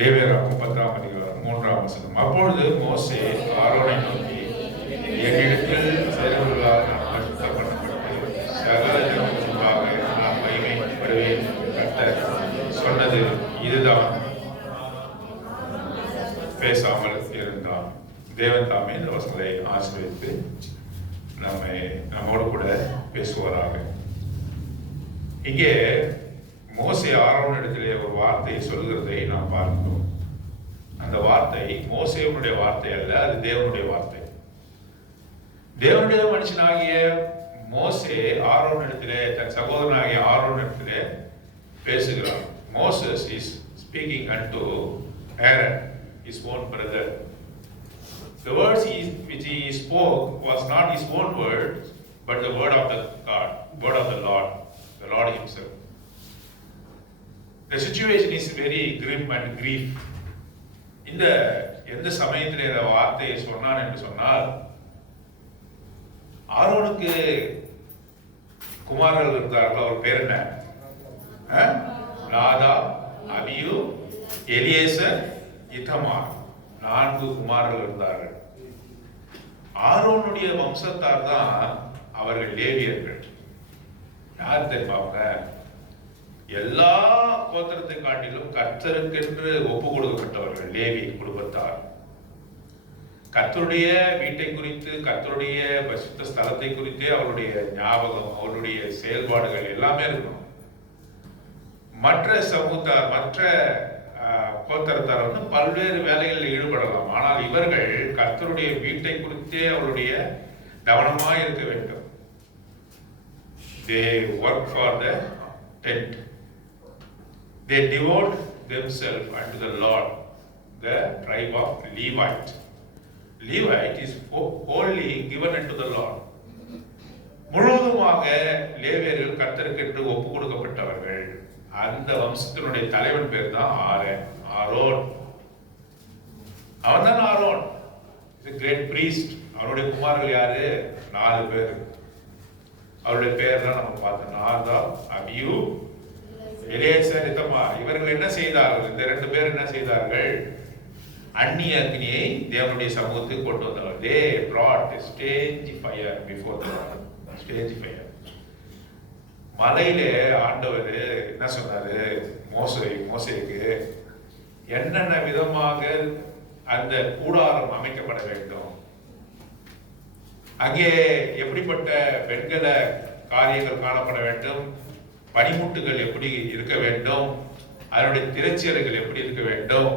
லேவியராகமம் 10ஆம் அதிகாரம் 3ஆம் வசனம். அப்பொழுது மோசே ஆரோனை நோக்கி, என்னிடத்தில் செயல்களால் நான் பரிசுத்தம் பண்ணப்பட்டு சகல ஜனங்களுக்கு முன்பாக நான் மகிமைப்படுவேன் கர்த்தர் சொன்னது இதுதான். பேசாமல் இருந்தான். தேவன் தாமே இந்த வசனங்களை ஆசீர்வதித்து நம்மோடு கூட பேசுவாராக. இங்கே மோசே ஆரோனிடத்திலே ஒரு வார்த்தையை சொல்கிறதை நாம் பார்க்கிறோம். அந்த வார்த்தை மோசேவனுடைய வார்த்தை அல்ல, அது தேவனுடைய வார்த்தை. தேவனுடைய மனுஷனாகிய மோசே ஆரோனிடத்திலே, தன் சகோதரனாகிய ஆரோனிடத்திலே பேசுகிறார். Moses is speaking unto Aaron, his own brother. The words which he spoke was not his own words, but the word of the God, word of the Lord himself. The situation is very grim and grief. எந்த சமயத்தில் இந்த வார்த்தையை சொன்னான் என்று சொன்னால், ஆரோனுக்கு குமாரர்கள் இருந்தார்கள். அவர் பேர் என்ன? Nadab, Abihu, Eleazar, இத்தமார். 4 குமாரர்கள் இருந்தார்கள். ஆரோனுடைய வம்சத்தார் தான் அவர்கள் லேவியர்கள். யார் தெரியுமாங்க? எல்லா கோத்திரத்தை காட்டிலும் கர்த்தருக்கென்று ஒப்பு கொடுக்கப்பட்டவர்கள் லேவி குடும்பத்தார். கர்த்தருடைய வீட்டை குறித்து, கர்த்தருடைய பரிசுத்த ஸ்தலத்தை குறித்தே அவருடைய ஞாபகம், அவருடைய செயல்பாடுகள் எல்லாமே இருக்கணும். மற்ற சமூகத்தார், மற்ற கோத்திரத்தார் வந்து பல்வேறு வேலைகளில் ஈடுபடலாம். ஆனால் இவர்கள் கர்த்தருடைய வீட்டை குறித்தே அவருடைய கவனமாக இருக்க வேண்டும். They work for the tent. They devote themselves unto the Lord, the tribe of Levite. Levite is wholly given unto the Lord. முழுவதுமாக லேவியர்கள் கர்த்தருக்கு ஒப்பு கொடுக்கப்பட்டவர்கள். அந்த வம்சத்தினுடைய தலைவன் பேர் தான் ஆரோன். அவன் தான் ஆரோன். Great priest. அவருடைய குமார்கள் யாரு? 4 பேர். அவருடைய பேர் தான் நம்ம பார்த்தோம். Nadab, Abihu, Eleazar, Ithamar. இவர்கள் என்ன செய்தார்கள்? இந்த 2 பேர் என்ன செய்தார்கள்? அந்நிய அக்னியை தேவனுடைய சமூகத்துக்கு கொண்டு வந்தார்கள். They brought a strange fire before the Lord. Strange fire. மலையிலே ஆண்டவர் என்ன சொன்னாரு? மோசேக்கு என்னென்ன விதமாக அந்த கூடாரம் அமைக்கப்பட வேண்டும், அங்கே எப்படிப்பட்ட வெண்கல காரியங்கள் காணப்பட வேண்டும், பனிமுட்டுகள் எப்படி இருக்க வேண்டும், அதனுடைய திரைச்சீலைகள் எப்படி இருக்க வேண்டும்,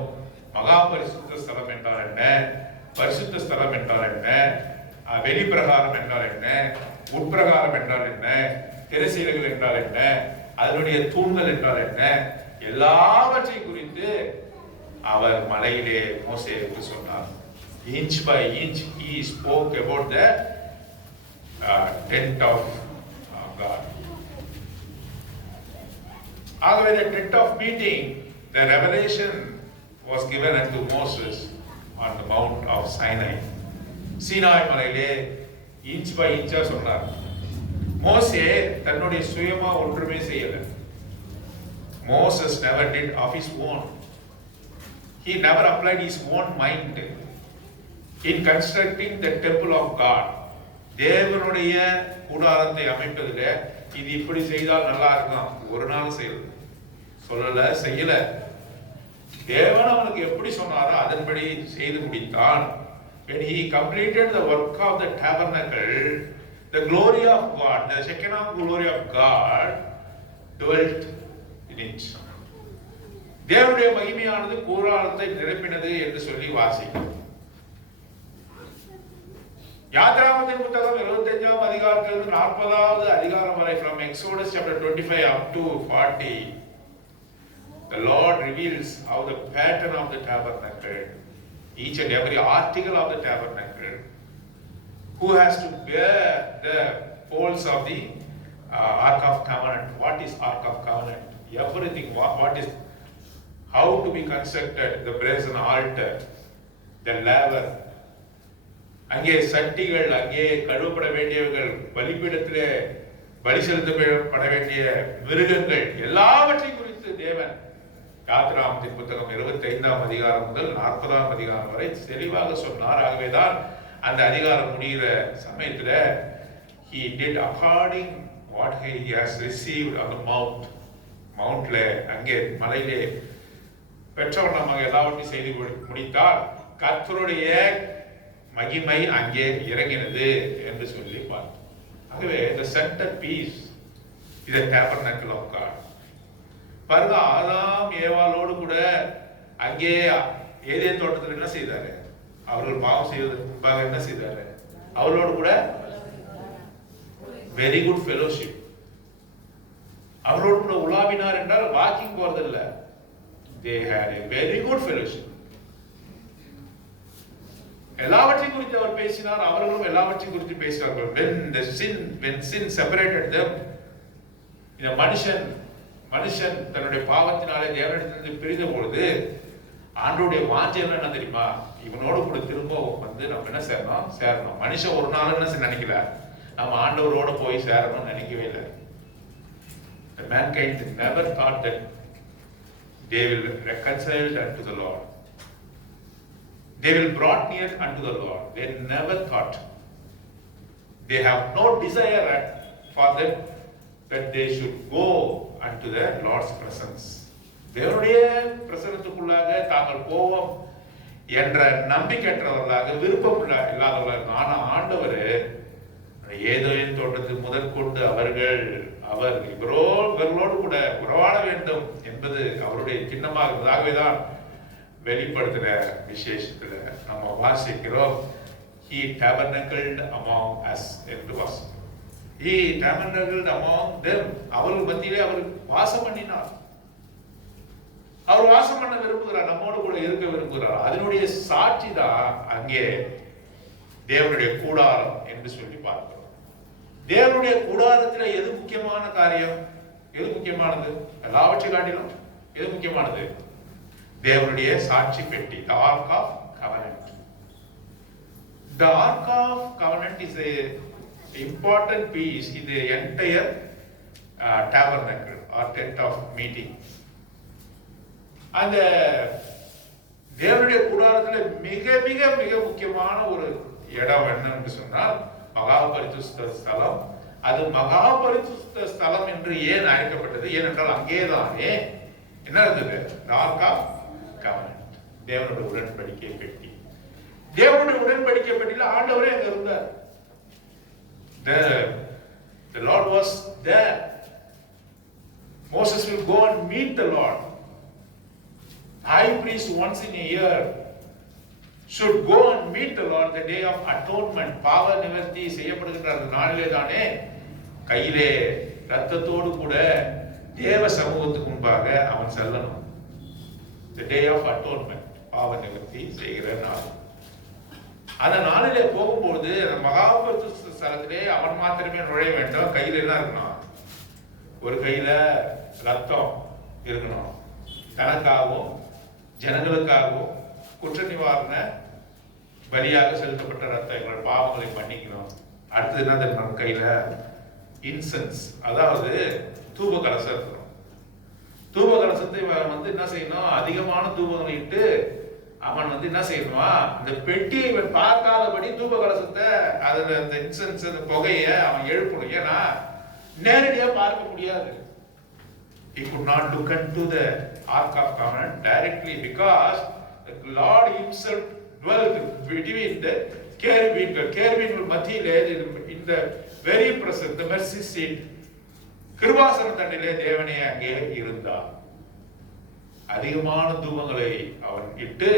மகா பரிசுத்த ஸ்தலம் என்றால் என்ன, பரிசுத்த ஸ்தலம் என்றால் என்ன, வெளிப்பிரகாரம் என்றால் என்ன, உட்பிரகாரம் என்றால் என்ன, திரைச்சீலைகள் என்றால் என்ன, அதனுடைய தூண்கள் என்றால் என்ன, எல்லாவற்றையும் குறித்து அவர் மலையிலே மோசேக்கு சொன்னார். Inch by inch he spoke about the tent of God. ஆகவே the tent of meeting, the revelation was given unto Moses on the mount of Sinai. Sinai மலையிலே இன்ச் பை இன்ச்சா சொன்னார். மோசே தன்னுடைய சுயமா ஒன்றுமே செய்யல. Moses never did of his own. He never applied his own mind in constructing the temple of God. தேவனுடைய கூடாரத்தை அமைப்பதில் இது இப்படி செய்தால் நல்லா இருக்கும் ஒரு நாள் செய்யல. தேவன் அவனுக்கு எப்படி சொன்னாரோ அதன்படி செய்து முடித்தான். When he completed the work of the tabernacle, the glory of God, the Shekinah glory of God dwelt in it. தேவனுடைய மகிமையானது கூடாரத்தை நிரப்பினது என்று சொல்லி வாசிக்கிறோம். யாத்ராகமத்தின் புத்தகம் 25ஆம் அதிகாரத்திலிருந்து 40வது அதிகாரம் வரை, from Exodus chapter 25 up to 40, the Lord reveals how the pattern of the tabernacle, each and every article of the tabernacle, who has to bear the poles of the Ark of Covenant. What is Ark of Covenant? Everything. What is, how to be constructed, the brazen altar, the laver, அங்கே சட்டிகள், அங்கே கழுவப்பட வேண்டியவர்கள், பலிபீடத்திலே பலி செலுத்தப்பட வேண்டிய மிருகங்கள், எல்லாவற்றையும் குறித்து தேவன் யாத்திராகமத்தின் புத்தகம் 25ஆம் அதிகாரம் முதல் 40ஆம் அதிகாரம் வரை தெளிவாக சொன்னார். ஆகவேதான் அந்த அதிகாரம் முடிகிற சமயத்துல he did according what he has received on the மவுண்ட்ல, அங்கே மலையிலே பெற்றவண்ணமாக எல்லாவற்றையும் செய்து முடித்தால் கர்த்தருடைய மகிமை அங்கே இறங்கினது என்று சொல்லி பார்த்தோம். ஆகவே the centerpiece is the tabernacle of God. பாருங்க, ஆதாம் ஏவாளோடு கூட அங்கே ஏதேன் தோட்டத்தில் என்ன செய்தாரு? அவர்கள் பாவம் செய்வதற்கு முன்பாக என்ன செய்தாரு? அவளோடு கூட வெரி குட் ஃபெலோஷிப், அவரோடு கூட உலாவினார் என்றால் வாக்கிங் போறதில்ல. they had a very good fellowship. எல்லாவற்றையும் குறித்து அவர் பேசினார், அவர்களும் எல்லாவற்றையும் குறித்து பேசினார்கள். when sin separated them, இந்த மனுஷன் தன்னுடைய பாவத்தினாலே தேவனிடத்திலிருந்து பிரிந்த பொழுது ஆண்டவருடைய வாஞ்சை என்ன தெரியுமா? இவனோடு கூட திரும்ப வந்து நம்ம என்ன சேரணும். மனுஷன் ஒரு நாள் என்ன நினைக்கல, நம்ம ஆண்டவரோட போய் சேரணும்னு நினைக்கவே இல்லை. The mankind never thought that they will reconcile unto the Lord. They will brought near unto the Lord. They never thought. They have no desire for them that they should go unto the Lord's presence. தேவனுடைய பிரசன்னத்துக்குள்ளாக தாங்கள் போவோம் என்ற நம்பிக்கையற்றவர்களாக விருப்பம் இல்லாதவர்களாக. ஆனா ஆண்டவர் Eden தோட்டத்தில் முதற்கொண்டு அவர் இவர்களோடு கூட உறவாட வேண்டும் என்பது அவருடைய சின்னமாக இருந்ததாகவேதான் வெளிப்படுத்தின விசேஷத்துல நம்ம வாசிக்கிறோம். He tabernacled among us என்று வாசிக்கிறோம். He tabernacled among them. அவர்கள் மத்தியிலே அவர் வாசம் பண்ணினார். அவர் வாசம் பண்ண விரும்புகிறார், நம்மோடு கூட இருக்க விரும்புகிறார். அதனுடைய சாட்சி தான் அங்கே தேவனுடைய கூடாரம் என்று சொல்லி பார்க்கிறோம். தேவனுடைய கூடாரத்தில் எது முக்கியமான காரியம்? எது முக்கியமானது? எல்லாவற்றை காட்டிலும் எது முக்கியமானது? தேவனுடைய சாட்சி பெட்டி, the ark of covenant. The ark of covenant is a important piece in the entire tabernacle or tent of meeting. அந்த தேவனுடைய கூடாரத்தில் மிக மிக மிக முக்கியமான ஒரு இடம் என்னன்னு சொன்னால் மகா பரிசுத்த ஸ்தலம். அது மகா பரிசுத்த ஸ்தலம் என்று ஏன் அழைக்கப்பட்டது? ஏனென்றால் அங்கேதானே என்ன இருந்தது? the ark of covenant, தேவனுடைய உடன்படிக்கை பெட்டி. தேவனுடைய உடன்படிக்கை பெட்டியில ஆண்டவரே அங்க இருந்தார். The Lord was there. Moses will go and meet the Lord. High priest once in a year should go and meet the Lord the day of atonement. பாவ நிவர்த்தி செய்யப்படுகின்ற அந்த நாளிலே தானே கையிலே ரத்தத்தோடு கூட தேவ சமூகத்துக்கு முன்பாக அவன் செல்லணும். The day of atonement, பாவ நிவர்த்தி செய்கிற நாள். அந்த நாளிலே போகும்போது மகா பரிசுத்த ஸ்தலத்திலே அவன் மாத்திரமே நுழைய வேண்டும். கையில என்ன இருக்கணும்? ஒரு கையில ரத்தம் இருக்கணும். தனக்காகவும் ஜனங்களுக்காகவும் குற்ற நிவாரண பலியாக செலுத்தப்பட்ட ரத்தம், எங்களோட பாவங்களை மன்னிக்கணும். அடுத்தது என்ன தெரியும்? கையில இன்சென்ஸ், அதாவது தூப கலசம் இருக்கணும். தூப கலசத்தை வந்து என்ன செய்யணும்? அதிகமான தூபங்களை இட்டு அவன் வந்து என்ன செய்யணுமா? அந்த பெட்டியை இவன் பார்க்காதபடி தூப கலசத்தை அதுல அந்த இன்சென்ஸ் அந்த புகைய அவன் எழுப்பணும். ஏன்னா நேரடியா பார்க்க முடியாது. He could not look into the ark of covenant directly because the Lord himself dwelt between the cherubim மத்தியிலே in the very presence, the mercy seat, கிருபாசன தண்டிலே தேவனே அங்கே இருந்தார். அதிகமான தூபங்களை அவன் இட்டு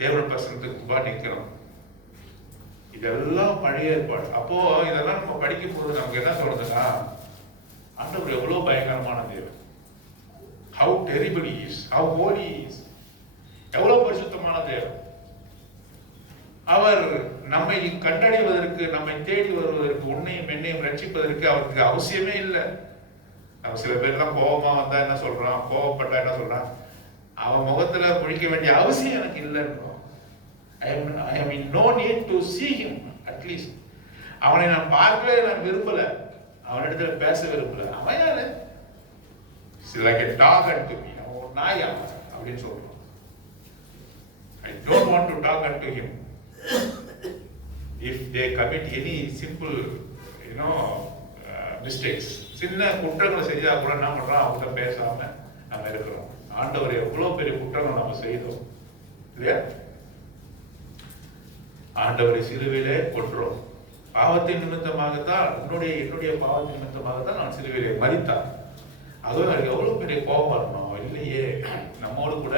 தேவன் பிரசன்னத்துக்கு நிற்கணும். இதெல்லாம் பழைய ஏற்பாடு. அப்போ இதெல்லாம் நம்ம படிக்கும் போது நமக்கு என்ன சொல்றதுன்னா, ஆண்டவர் எவ்வளவு பயங்கரமான தேவன், how terrible he is, how holy he is, எவ்வளவு பரிசுத்தமான தேவன். அவர் நம்மை கண்டடைவதற்கு, நம்மை தேடி வருவதற்கு, உன்னையும் என்னையும் ரட்சிப்பதற்கு அவருக்கு அவசியமே இல்லை. நம்ம சில பேர்லாம் கோபமா வந்தா என்ன சொல்றான், கோபப்பட்டா என்ன சொல்றான், அவன் முகத்துல முழிக்க வேண்டிய அவசியம் எனக்கு இல்லைன்னு. I am in no need to see him at least. அவனை நான் பார்க்கவே நான் விரும்பல, அவனிடத்துல பேச விரும்பல. அவன் யாரு? like a dog unto me. அவன் ஒரு நாய். அவன் அப்படின்னு சொல்றோம். I don't want to talk unto him. If they commit any simple, mistakes, சின்ன குற்றங்களை செஞ்சா கூட என்ன பண்றோம், அவங்க பேசாம நம்ம இருக்கிறோம். ஆண்டவர் எவ்வளவு பெரிய குற்றங்கள் நம்ம செய்தோம் இல்லையா? ஆண்டவரை சிலுவையிலே கொன்றோம். பாவத்தின் நிமித்தமாகத்தான், என்னுடைய பாவத்தின் நிமித்தமாகத்தான் நான் சிலுவையிலே மரித்தார். அதுவும் எனக்கு எவ்வளவு பெரிய கோபம் வரணும் இல்லையே. நம்மோடு கூட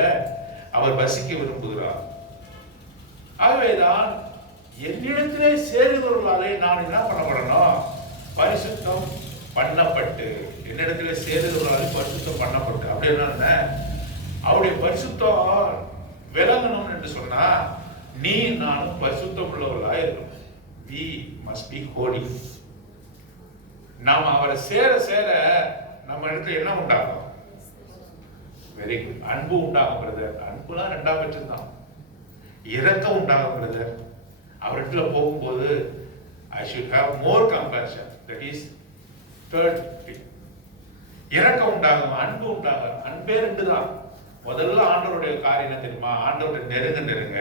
அவர் வசிக்க விரும்புகிறார். ஆகவேதான் என்னிடத்திலே சேருகிறவர்களாலே நான் என்ன பண்ணப்படணும், பரிசுத்தம் பண்ணப்பட்டு, என்னிடத்திலே சேருகிறவர்களாலே பரிசுத்தம் பண்ணப்பட்டு. அப்படின்னா அவருடைய பரிசுத்தம் விளங்கணும் என்று சொன்னா நீ நானும் பரிசுத்தம் உள்ளவர்களா இருக்கணும். We must be holy. நாம் அவரை சேர சேர நம்ம இடத்துல என்ன உண்டாகும்? வெரி குட், அன்பு உண்டாகும் பிரதர். அன்புலாம் ரெண்டாம் பட்சம் தான். இரக்கம் உண்டாகும் பிரதர். அவரிடத்துல போகும்போது I should have more compassion. That is third thing. இரக்கம் உண்டாகும், அன்பு உண்டாகும். அன்பே ரெண்டு தான். முதல்ல ஆண்டவருடைய காரியம் என்ன தெரியுமா? ஆண்டவருடைய நெருங்க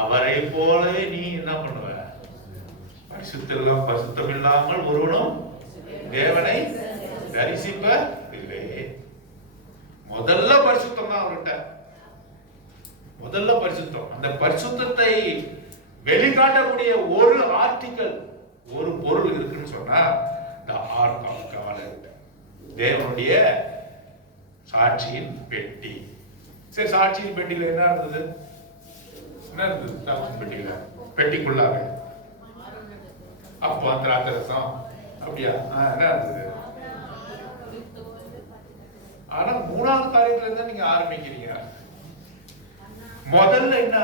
அவரை போல நீ என்ன பண்ணுவ? பரிசுத்தம் இல்லாமல் ஒருவனும் தேவனை தரிசிப்ப இல்லை. முதல்ல பரிசுத்தம் தான் அவர்கிட்ட. முதல்ல பரிசுத்தம். அந்த பரிசுத்தத்தை வெளிக்காட்டக்கூடிய ஒரு ஆர்டிக்கல், ஒரு பொருள் இருக்குன்னு சொன்னா the ark of covenant, தேவனுடைய சாட்சியின் பெட்டி. சரி, சாட்சியின் பெட்டியில என்ன இருந்தது? என்ன இருந்தது சாட்சியின் பெட்டியில? பெட்டிக்குள்ளாக அப்போ திராட்சரசம் அப்படியா என்ன இருந்தது? ஆனா மூணாவது காரியத்துல இருந்தா நீங்க ஆரம்பிக்கிறீங்க. முதல்ல என்ன?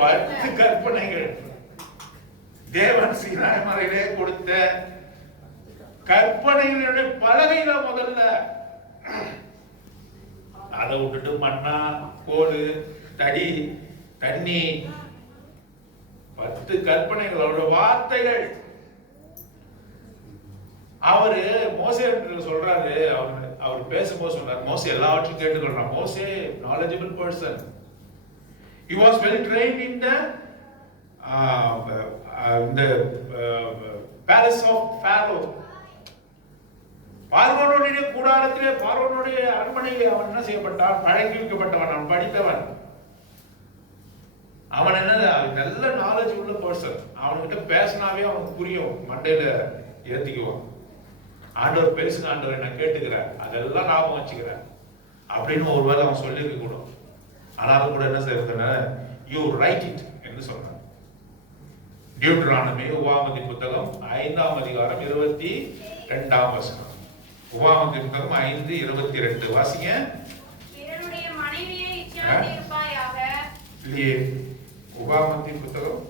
10 கற்பனைகள். தேவன் சீனாய் மலையிலே கொடுத்த கற்பனைகளுடைய பலகை தான் முதல்ல. அதை விட்டுட்டு மண்ணா, கோடு, தடி, தண்ணி, 10 கற்பனைகள், அவருடைய வார்த்தைகள். அவரு மோசே சொல்றாரு, அவர் பேசும்போது சொன்னார், மோசே எல்லாவற்றையும் கேட்டுக்கொள்றான். மோசே knowledgeable person. He was well trained in the palace of Pharaoh. பார்வோனுடைய கூடாரத்திலே, பார்வோனுடைய அரண்மனையிலே அவன் என்ன செய்யப்பட்டான்? பழகி வைக்கப்பட்டவன், அவன் படித்தவன். அவன் என்ன நல்ல நாலேஜ் உள்ள பர்சன். அவன்கிட்ட பேசினாவே அவனுக்கு புரியும், மண்டையில ஏத்திக்குவான். ஆண்டவர் பேசுங்க ஆண்டவர், நான் கேட்டுக்கிறேன், அதெல்லாம் ஞாபகம் வச்சுக்கிறேன் அப்படின்னு ஒருவேளை அவன் சொல்லியிருக்க கூடும். ஆனாலும் கூட என்ன செய்யறதுன்னா, யூ ரைட் இட் என்று சொன்னான். டியூட்டரானமி உபாகமத்தி புத்தகம் 5ஆம் அதிகாரம் 22ஆம் வசனம். உபாகமத்தி புத்தகம் 5:22 வாசிங்க. பிறனுடைய மனைவியை இச்சாதிருப்பாயாக. இல்லையே, உபாகமத்தி புத்தகம்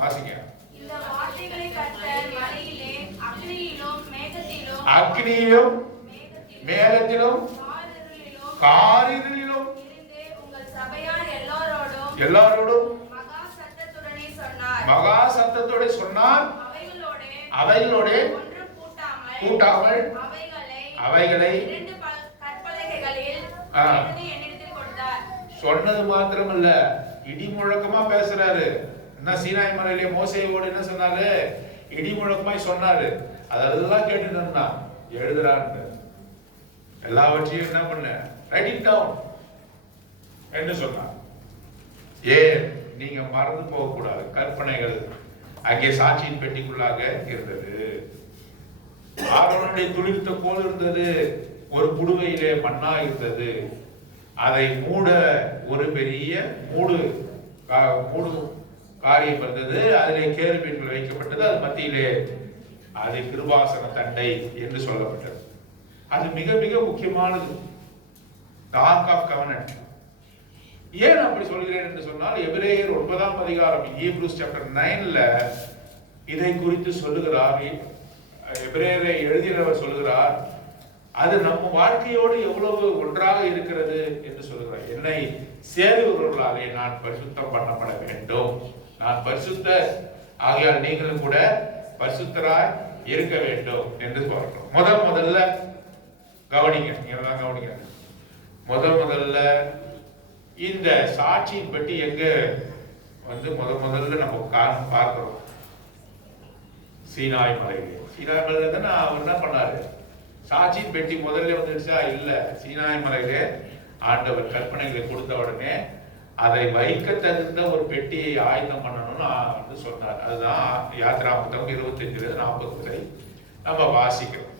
வாசிங்க. இந்த வார்த்தைகளை கர்த்தர் மலையிலே அக்னியிலும் மேகத்திலும் காரிருளிலும் இருந்து உங்கள் சபையார் எல்லாரோடும் மகா சத்தத்தோட சொன்னார். அவைகளோட கூட்டாமல் அவைகளை 2 கற்பலகைகளில் என்னிடத்தில் கொடுத்தார். சொன்னது மாத்திரமல்ல, இடி முழக்கமா பேசுறாரு. என்ன சீனாய் மலையிலே மோசேயோடு என்ன சொன்னாரு? இடி முழக்கமாய் சொன்னாரு. அதெல்லாம் கேட்டுட்டு இருந்தான். எழுதுறான்னு எல்லாவற்றையும் என்ன பண்ண, ரைட் இட் டவுன் என்று சொன்னார். ஏன் நீங்க மறந்து போக கூடாது. கற்பனைகள் அங்கே சாட்சியின் பெட்டிக்குள்ளாக இருந்தது. ஆரோனுடைய துளிர்த்த கோல் இருந்தது. ஒரு புடுவையிலே மண்ணா இருந்தது. அதை மூட ஒரு பெரிய மூடு காரியம் இருந்தது. அதிலே கேருபீன்கள் வைக்கப்பட்டது. அது மத்தியிலே அது கிருபாசன தண்டை என்று சொல்லப்பட்டது. அது மிக மிக முக்கியமானது. The Ark of Covenant. ஏன் அப்படி சொல்கிறேன் என்று சொன்னால், எபிரேயர் 9ஆம் அதிகாரம், ஹீப்ரூஸ் சாப்டர் 9ல இதை குறித்து சொல்லுகிறார். எபிரேயரை எழுதியவர் சொல்லுகிறார், அது நம்ம வாழ்க்கையோடு எவ்வளவு ஒன்றாக இருக்கிறது என்று சொல்லுகிறார். என்னை சேருகிறவர்களாலே நான் பரிசுத்தம் பண்ணப்பட வேண்டும். நான் பரிசுத்த ஆகையால் நீங்களும் கூட பரிசுத்தராய் இருக்க வேண்டும் என்று பார்க்கிறோம். முதல்ல கவனிங்க, நீங்களாம் கவனிங்க. முதல்ல இந்த சாட்சியின் பற்றி எங்க வந்து முதல்ல நம்ம பார்க்கிறோம். சீனாய் மலையிலே. சீனாய் மலையில தானே அவர் என்ன பண்ணாரு? சாட்சியின் பெட்டி முதல்ல வந்துடுச்சா? இல்ல. சீனாய் மலையிலே ஆண்டவர் கற்பனைகளை கொடுத்த உடனே அதை வைக்க தகுந்த ஒரு பெட்டியை ஆயத்தம் பண்ணணும்னு வந்து சொன்னார். அதுதான் யாத்திராமத்தம் 25-40 நம்ம வாசிக்கிறோம்.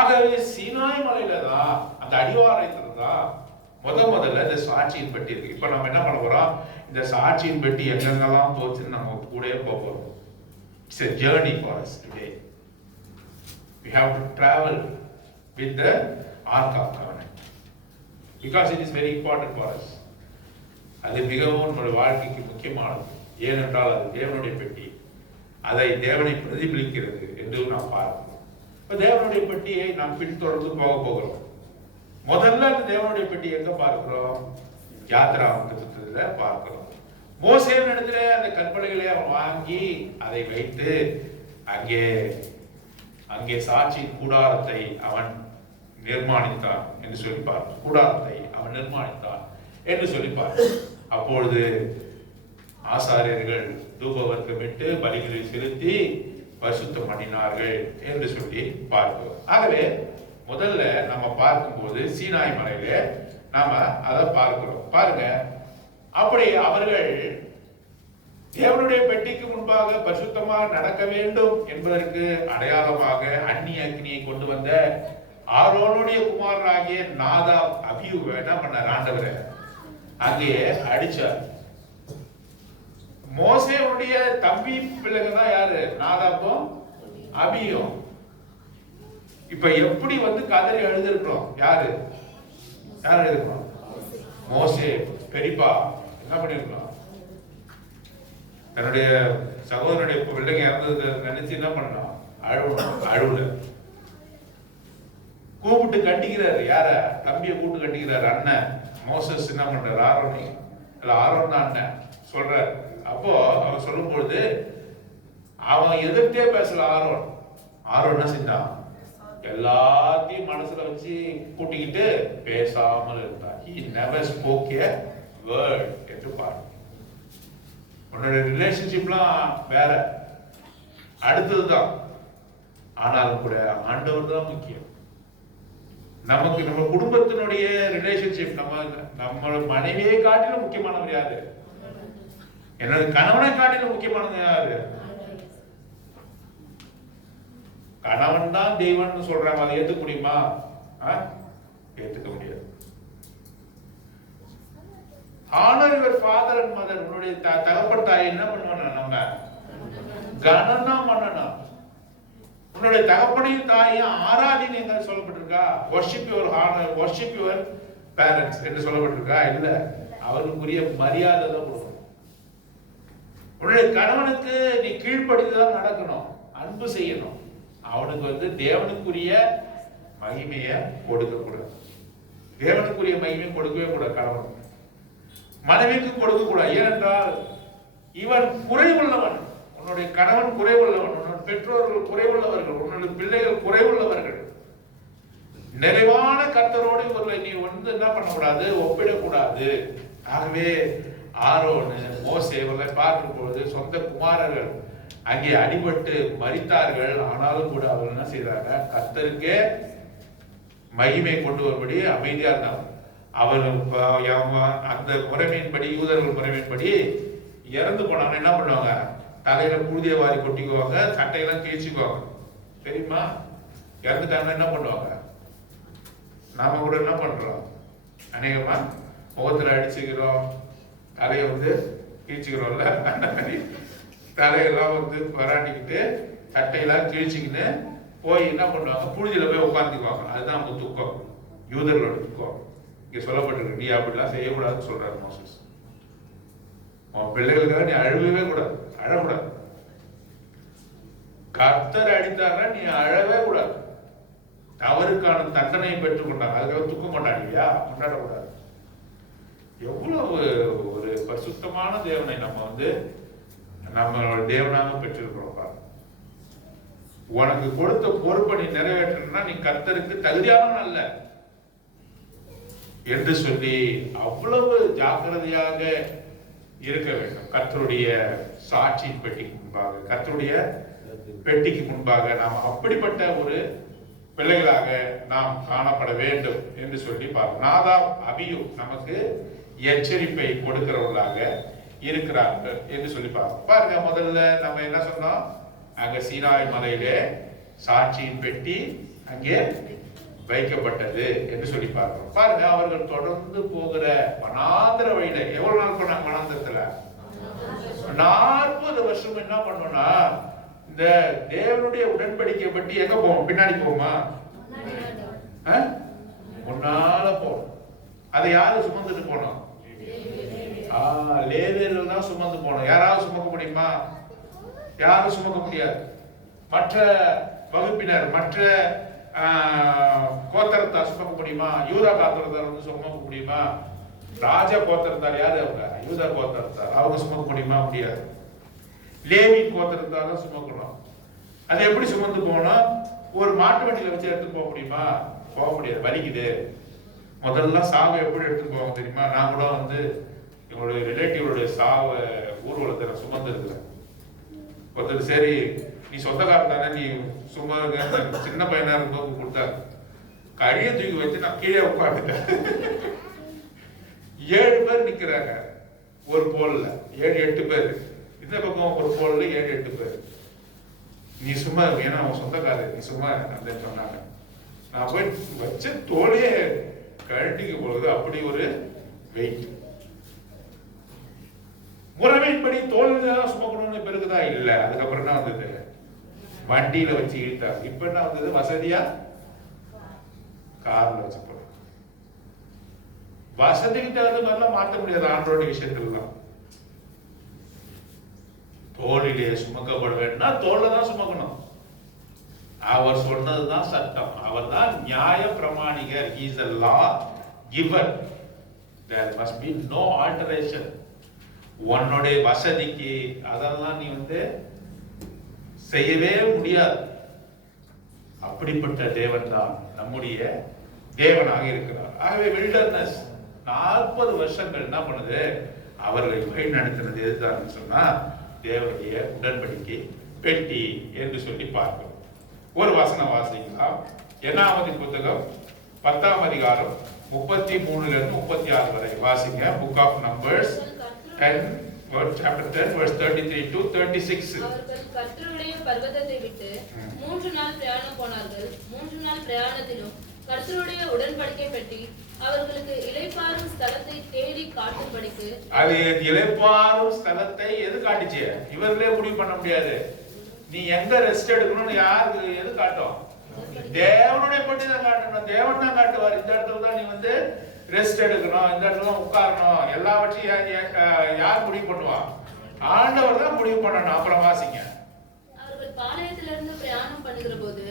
ஆகவே சீனாய் மலையில தான், அந்த அடிவாரத்துல தான் முதல்ல இந்த சாட்சியின் பெட்டி இருக்கு. இப்ப நம்ம என்ன பண்ண போறோம்? இந்த சாட்சியின் பெட்டி எங்கெங்கெல்லாம் போச்சுன்னு நம்ம கூடயே போறோம். It's a journey for us today. We have to travel with the Ark of Covenant because it is very important for us. அது மிகவும் நம்முடைய வாழ்க்கைக்கு முக்கியமானது. ஏனென்றால் அது தேவனுடைய பெட்டி, அதை தேவனை பிரதிபலிக்கிறது என்று நாம் பார்க்கிறோம். இப்ப தேவனுடைய பெட்டியை நாம் பின்தொடர்ந்து போகிறோம். முதல்ல அந்த தேவனுடைய பெட்டி எங்க பார்க்கிறோம்? யாத்திராமத்துல பார்க்கிறோம். மோசேவின் இடத்துல அந்த கற்பனைகளை அவன் வாங்கி அதை வைத்து அங்கே சாட்சி கூடாரத்தை அவன் நிர்மாணித்தான் என்று சொல்லி பார்க்கிறோம். கூடாரத்தை அவன் நிர்மாணித்தான் என்று சொல்லி பார்க்கிறோம். அப்பொழுது ஆசாரியர்கள் தூபவர்க்கமிட்டு பலிகளை செலுத்தி பரிசுத்தம் பண்ணினார்கள் என்று சொல்லி பார்க்கிறோம். ஆகவே முதல்ல நம்ம பார்க்கும்போது சீனாய் மலையில நாம அதை பார்க்கிறோம். பாருங்க, அப்படி அவர்கள் தேவனுடைய பெட்டிக்கு முன்பாக பரிசுத்தமாக நடக்க வேண்டும் என்பதற்கு அடையாளமாக அந்நிய அக்னியை கொண்டு வந்த ஆரோனுடைய குமாரராகிய நாதாப் அபியூவை என்ன பண்ணார்? ஆண்டவரை அங்கே அடிச்சார். மோசேவுடைய தம்பி பிள்ளைங்க தான் யாரு? நாதாப்பும் அபியும். இப்ப எப்படி வந்து கதறி எழுதிருக்கிறோம்? யாரு எழுதிருக்கிறோம்? மோசே பெரியப்பா என்ன பண்ணிருக்கோம்? தன்னுடைய சகோதரனுடைய பிள்ளைங்க இறந்தது நினைச்சு என்ன பண்ணலாம்? அழுவுல கூப்பிட்டு கண்டிக்கிறாரு. யார? தம்பியை கூப்பிட்டு கண்டிக்கிறாரு. அண்ணன் மோசஸ் என்ன பண்றாரு? ஆரோன் தான் அண்ணன் சொல்றாரு. அப்போ அவன் சொல்லும் பொழுது அவன் எதிர்த்தே பேசல. ஆரோன் என்ன செஞ்சான்? எல்லாத்தையும் மனசுல வச்சு கூட்டிக்கிட்டு பேசாமல் இருந்தான். He never spoke a word என்று பாரு. உன்னோட ரிலேஷன்ஷிப்லாம் வேற, அடுத்ததுதான். ஆனாலும் கூட ஆண்டவர் தான் முக்கியம். நமக்கு நம்ம குடும்பத்தினுடைய ரிலேஷன்ஷிப், நம்ம மனைவியை காட்டிலும் முக்கியமானவர் யாரு? என்னோட கணவனை காட்டிலும் முக்கியமானது யாரு? கணவன் தான் தெய்வம்னு சொல்றாங்க. அதை ஏத்துக்க முடியுமா? ஏத்துக்க முடியாது. Honor your father and mother. உன்னுடைய தகப்பன் தாய் என்ன பண்ணுவாங்க? நம்ம கணனா பண்ணணும். உன்னுடைய தகப்பனையும் தாயையும் ஆராதிங்க சொல்லப்பட்டிருக்கா? worship your honor, worship your parents என்று சொல்லப்பட்டிருக்கா? இல்ல, அவருக்குரிய மரியாதை தான் கொடுக்கணும். உன்னுடைய கணவனுக்கு நீ கீழ்ப்படிந்துதான் நடக்கணும், அன்பு செய்யணும். அவனுக்கு வந்து தேவனுக்குரிய மகிமையை கொடுக்க கூடாது. தேவனுக்குரிய மகிமையை கொடுக்கவே கூடாது. கணவன் மனைவிக்கு கொடுக்க கூடாது. ஏனென்றால் இவன் குறைவுள்ளவன். உன்னுடைய கணவன் குறைவுள்ளவன், உன்னுடைய பெற்றோர்கள் குறைவுள்ளவர்கள், உன்னுடைய பிள்ளைகள் குறைவுள்ளவர்கள். நிறைவான கர்த்தரோடு இவர்களை நீ வந்து என்ன பண்ணக்கூடாது? ஒப்பிடக்கூடாது. ஆகவே ஆரோன், மோசே இவர்களை பார்க்கும் பொழுது சொந்த குமாரர்கள் அங்கே அடிபட்டு மரித்தார்கள். ஆனாலும் கூட அவர்கள் என்ன செய்தாங்க? கர்த்தருக்கே மகிமை கொண்டு வரும்படி அமைதியா இருந்தாங்க. அவர்கள் அந்த முறைமையின்படி, யூதர்கள் முறைமையின்படி இறந்து போனாங்க என்ன பண்ணுவாங்க? தலையில புழுதிய வாரி கொட்டிக்குவாங்க, சட்டையெல்லாம் கிழிச்சுக்குவாங்க. தெரியுமா? இறந்துட்டாங்கன்னா என்ன பண்ணுவாங்க? நாம கூட என்ன பண்றோம்? அநேகமா முகத்துல அடிச்சுக்கிறோம், தலையை வந்து கிழிச்சுக்கிறோம்ல, அந்த மாதிரி தலையெல்லாம் வந்து பராட்டிக்கிட்டு சட்டையெல்லாம் கிழிச்சுக்கின்னு போய் என்ன பண்ணுவாங்க? புழுதியில போய் உட்காந்துக்குவாங்க. அதுதான் அவங்க துக்கம், யூதர்களோட துக்கம். இங்க சொல்லப்பட்டிருக்கு, நீ அப்படிலாம் செய்யக்கூடாதுன்னு சொல்றாரு மோசஸ். உன் பிள்ளைகளுக்காக நீ அழுவவே கூடாது, அழக்கூடாது. கர்த்தர் அடித்தாரா நீ அழவே கூடாது. தவறுக்கான தண்டனை பெற்றுக் கொண்டாங்க, அதுக்காக துக்கம் கொண்டாடுவியா? கொண்டாடக்கூடாது. எவ்வளவு ஒரு பரிசுத்தமான தேவனை நம்ம வந்து நம்மளோட தேவனாக பெற்றிருக்கிறோம். உனக்கு கொடுத்த பொறுப்பை நீ நிறைவேற்றணும்னா நீ கர்த்தருக்கு தகுதியானவன் அல்ல என்று சொல்லி அவ்வளவு ஜாக்கிரதையாக இருக்க வேண்டும். கர்த்தருடைய சாட்சியின் பெட்டிக்கு முன்பாக, கர்த்தருடைய பெட்டிக்கு முன்பாக நாம் அப்படிப்பட்ட ஒரு பிள்ளைகளாக நாம் காணப்பட வேண்டும் என்று சொல்லி பார்ப்போம். நாதாப் அபியூ நமக்கு எச்சரிப்பை கொடுக்கிறவர்களாக இருக்கிறார்கள் என்று சொல்லி பார்ப்போம். பாருங்க, முதல்ல நம்ம என்ன சொன்னோம், அங்க சீனாய் மலையிலே சாட்சியின் பெட்டி அங்கே வைக்கப்பட்டது என்று சொல்லி பார்க்கிறோம். பாருங்க, அவர்கள் தொடர்ந்து போகிற வனாந்திர வழியில எவ்வளவு நாள் போனாங்க? வனாந்திரத்துல 40 வருஷம் என்ன பண்ணோம்னா, இந்த தேவனுடைய உடன்படிக்கை பற்றி எங்க போவோம்? பின்னாடி போவோமா? முன்னால போவோம். அதை யாரு சுமந்துட்டு போனோம்? லேவியர்கள் தான் சுமந்து போனோம். யாராவது சுமக்க முடியுமா? யாரும் சுமக்க முடியாது. மற்ற வகுப்பினர், மற்ற கோத்திரத்தார் சுமக்க முடியுமா? யூதா கோத்திரத்தார் வந்து சுமக்க முடியுமா? ராஜா கோத்திரத்தார் யாரு? அவங்க யூதா கோத்திரத்தார். அவங்க சுமக்க முடியுமா? முடியாது. லேவி கோத்திரத்தார் தான் சுமக்கணும். அது எப்படி சுமந்து போகணும்? ஒரு மாட்டு வண்டியில வச்சு எடுத்து போக முடியுமா? போக முடியாது, வலிக்குது. முதல்ல சாவை எப்படி எடுத்துட்டு போவாங்க தெரியுமா? நான் கூட வந்து எங்களுடைய ரிலேட்டிவோடைய சாவை ஊர்வலத்தை நான் சுமந்து இருக்கிறேன். ஒருத்தர், சரி நீ சொந்தக்காரன் தானே, நீ சும்மா சின்ன பையனா இருந்தவங்க கொடுத்தாரு. கழிய தூக்கி வச்சு நான் கீழே உட்காந்துட்டேன். 7 பேர் நிக்கிறாங்க ஒரு போல்ல, 7-8 பேர். இந்த பக்கம் ஒரு போல்ல 7-8 பேர். நீ சும்மா, ஏன்னா அவன் சொந்தக்காரர், நீ சும்மா அப்படின்னு சொன்னாங்க. நான் போய் வச்ச தோலே கழட்டிக்க பொழுது அப்படி ஒரு வெயிட். முறைமைப்படி தோல்தான் சுமக்கணும்னு பிறகுதான் இல்ல. அதுக்கப்புறம் என்ன வந்தது? வண்டியில வச்சு இழுத்தாங்க. இப்ப என்ன வந்தது? வசதியா கார்ல வச்சு போறோம். வசதிக்கு தகுந்த மாதிரிலாம் மாற்ற முடியாது. ஆண்டோட விஷயத்துல தோளிலே சுமக்கப்பட வேண்டும்னா தோல்ல தான் சுமக்கணும். அவர் சொன்னதுதான் சட்டம். அவர் தான் நியாய பிரமாணிகர். He is the law giver. There must be no alteration. உன்னுடைய வசதிக்கு அதெல்லாம் நீ வந்து செய்யவே முடியாது. அப்படிப்பட்ட தேவன் தான் நம்முடைய தேவனாக இருக்கிறார். ஆகவே வில்டர்னஸ் 40 வருஷங்கள் என்ன பண்ணுது? அவர்களை வழி நடத்தினது எதுதான் சொன்னா, தேவனுடைய உடன்படிக்கை பெட்டி என்று சொல்லி பார்க்கிறோம். ஒரு வசனம் வாசிக்கலாம். என்னாமத்தின் புத்தகம் 10ஆம் அதிகாரம் 33 இருந்து 36 வரை வாசிங்க. Book of Numbers 10 chapter 10 verse 33 to 36. அவர்கள் கர்த்தருடைய பர்வதத்தை விட்டு 3 நாள் பிரயாணம் போனார்கள். 3 நாள் பிரயாணத்திலும் கர்த்தருடைய உடன்படிக்கை பெட்டி அவர்களுக்கு இளைப்பாறும் ஸ்தலத்தை தேடி காட்டும்படிக்கு. அது இளைப்பாறும் ஸ்தலத்தை எது காட்டுச்சு? இவர்களே முடிவு பண்ண முடியாது. நீ எங்க ரெஸ்ட் எடுக்கணும்னு யாருக்கு எது காட்டும்? தேவனுடைய பெட்டி தான் காட்டணும். தேவன் தான் காட்டுவார். இந்த இடத்துல தான் நீ வந்து ரெஸ்ட் எடுக்கணும், இந்த இடத்துல உட்காரணும், எல்லாவற்றையும் யார் முடிவு பண்ணுவா? ஆண்டவர் தான் முடிவு பண்ணணும். அப்புறம் வாசிங்க. அவர்கள் பாளையத்திலிருந்து பிரயாணம் பண்ணுகிற போது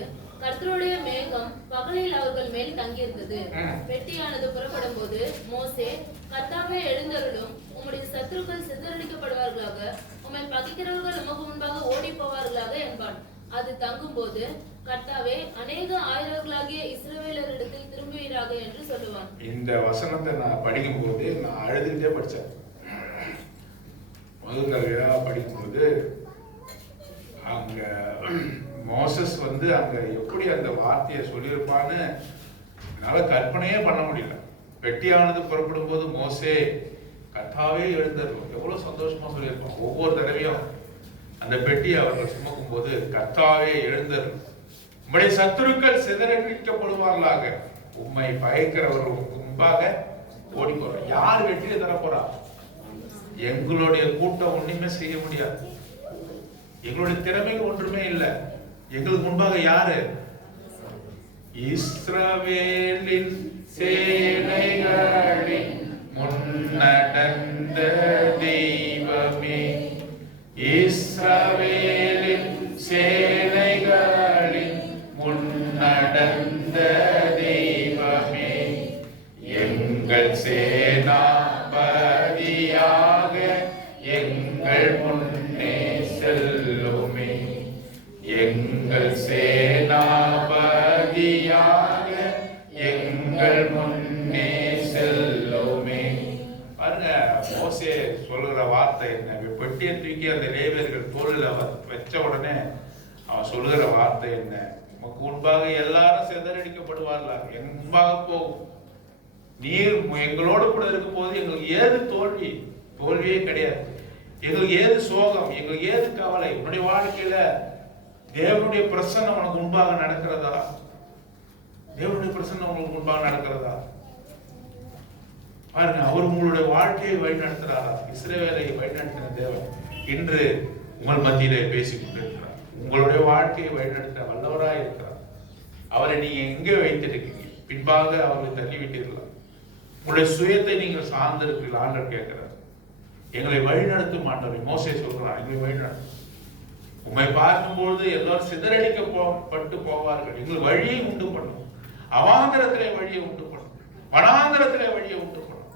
கர்த்தருடைய மேகம் பகலில் அவர்கள் மேல் தங்கியிருந்தது. பெட்டியானது புறப்படும் போது மோசே, கர்த்தாவே எழுந்தருளும், உம்முடைய சத்துருக்கள் சிதறடிக்கப்படுவார்களாக, உம்மை பகைக்கிறவர்கள் உமக்கு முன்பாக ஓடி போவார்களாக என்பான். அது தங்கும் போது, கர்த்தாவே அநேக ஆயிரங்களாகிய இஸ்ரவேலரிடத்தில் திரும்புவீராக என்று சொல்லுவான். இந்த வசனத்தை நான் படிக்கும் போது நான் அழுதுகிட்டே படிச்சேன். முதல்ல படிக்கும்போது அங்க மோசஸ் வந்து அங்க எப்படி அந்த வார்த்தையை சொல்லியிருப்பான்னு என்னால கற்பனையே பண்ண முடியல. பெட்டியானது புறப்படும் போது மோசே, கர்த்தாவே எழுந்தருளும், எவ்வளவு சந்தோஷமா சொல்லியிருப்பான். ஒவ்வொரு தடவையும் அந்த பெட்டியை அவர்கள் சுமக்கும் போது, கர்த்தாவே எழுந்தருளும், உம்முடைய சத்துருக்கள் சிதறடிக்கப்படுவார்களாக, உம்மை பயக்கிறவர்களுக்கு முன்பாக ஓடி போறோம். யார் வெற்றியை தர போறா? எங்களுடைய கூட்டம் ஒண்ணுமே செய்ய முடியாது. எங்களுடைய திறமைகள் ஒன்றுமே இல்லை. எங்களுக்கு முன்பாக யாரு? இஸ்ரவேலின் சேனைகளின் முன்னடந்த தெய்வமே, இஸ்ரவேலின் சேனைகளின் முன்னடந்த தெய்வமே, எங்கள் சேனாபதியாக எங்கள் முன்னே செல்லுமே, எங்கள் வழியாக எங்கள் முன்னே செல்லுமே. பாருங்க, மோசே சொல்லுகிற வார்த்தை என்ன? பெட்டியை தூக்கி அந்த லேவியர்கள் தோளில் வச்ச உடனே அவன் சொல்லுகிற வார்த்தை என்ன? உமக்கு முன்பாக எல்லாரும் சிதறடிக்கப்படுவார்கள், என் முன்பாக போகும். நீர் எங்களோடு கூட இருக்கும் போது எங்களுக்கு ஏது தோல்வி? தோல்வியே கிடையாது. எங்களுக்கு ஏது சோகம்? எங்களுக்கு ஏது கவலை? உன்னுடைய வாழ்க்கையில தேவனுடைய பிரசன்னம் உனக்கு முன்பாக நடக்கிறதா? தேவனுடைய பிரசன்னம் உங்களுக்கு முன்பாக நடக்கிறதா? பாருங்க, அவர் உங்களுடைய வாழ்க்கையை வழிநடத்துறாரா? இஸ்ரவேலை வழிநடத்தின தேவன் இன்று உங்கள் மத்தியிலே பேசிக் கொண்டிருக்கிறார். உங்களுடைய வாழ்க்கையை வழிநடத்த வல்லவராய் இருக்கிறார். அவரை நீங்க எங்கே வைத்திருக்கீங்க? பின்பாக அவரை தள்ளிவிட்டீர்களா? உங்களுடைய சுயத்தை நீங்கள் சார்ந்திருக்கிறீர்கள். ஆண்டவர் கேட்கிறார், எங்களை வழிநடத்தும் ஆண்டவரை. மோசே சொல்றான், எங்களை வழிநடத்தும். உண்மை பார்க்கும்பொழுது எல்லாரும் சிதறடிக்கப்பட்டு போவார்கள். எங்கள் வழியை உண்டு பண்ணும். அவாந்தரத்திலே வழியை உண்டு பண்ணும், வனாந்தரத்திலே வழியை உண்டு பண்ணும்,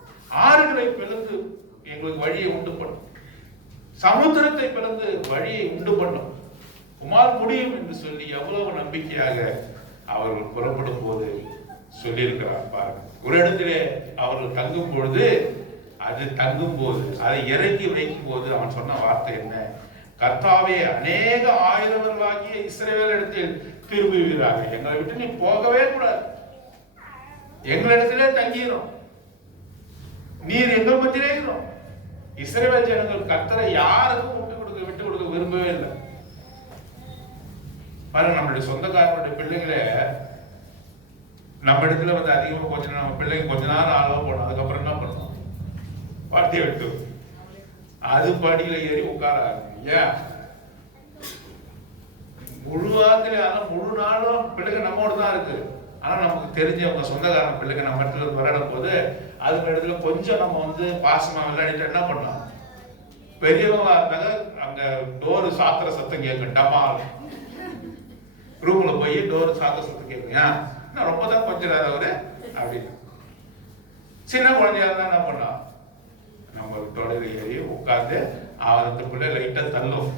ஆறுகளை பிளந்து எங்களுக்கு வழியை உண்டு பண்ணும், சமுத்திரத்தை பிளந்து வழியை உண்டு பண்ணும். உமால் முடியும் என்று சொல்லி எவ்வளவு நம்பிக்கையாக அவர்கள் புறப்படும் போது சொல்லியிருக்கிறார். பாருங்க, ஒரு இடத்திலே அவர்கள் தங்கும் பொழுது, அது தங்கும் போது, அதை இறங்கி வைக்கும் போது அவன் சொன்ன வார்த்தை என்ன? கர்த்தாவே, அநேக ஆயிரவர்களாகிய இஸ்ரவேல் இடத்தில் திரும்புவீராக. எங்களை விட்டு நீ போகவே கூடாது, எங்களிடத்திலே தங்கிடும், நீர் எங்கள் மத்தியிலே இருக்கிறோம். இஸ்ரவேல் ஜனங்கள் கர்த்தரை யாருக்கும் விட்டு கொடுக்க விரும்பவே இல்லை. பாருங்க, நம்மளுடைய சொந்தக்காரனுடைய பிள்ளைகளை நம்ம இடத்துல வந்து அதிகமா கொஞ்சம் நம்ம பிள்ளைங்க கொஞ்ச நேரம் ஆளவா போனோம், அதுக்கப்புறம் என்ன பண்ணணும்? பாட்டியை விட்டு அது படியில ஏறி உட்கார. ஏன் முழு வாரத்துல, ஆனா முழு நாளும் பிள்ளைங்க நம்மோடு தான் இருக்கு. ஆனா நமக்கு தெரிஞ்சவங்க சொந்தக்காரங்க பிள்ளைங்க நம்ம இடத்துல விளையாடும் போது அதுக்கு இடத்துல கொஞ்சம் நம்ம வந்து பாசமா விளையாடிட்டு என்ன பண்ணலாம்? பெரியவங்களா இருந்தாங்க, அங்க டோரு சாத்திர சத்தம் கேட்கும், டமால். ரூம்ல போய் டோர் சாத்திர சத்தம் கேட்கும். ஏன் ரொம்ப தான் கொஞ்சம் அவரு அப்படின்னு. சின்ன குழந்தையா இருந்தா என்ன பண்ணா? நம்ம தொடர் ஏறி உட்கார்ந்து அவருக்கு பிள்ளை லைட்டா தள்ளும்.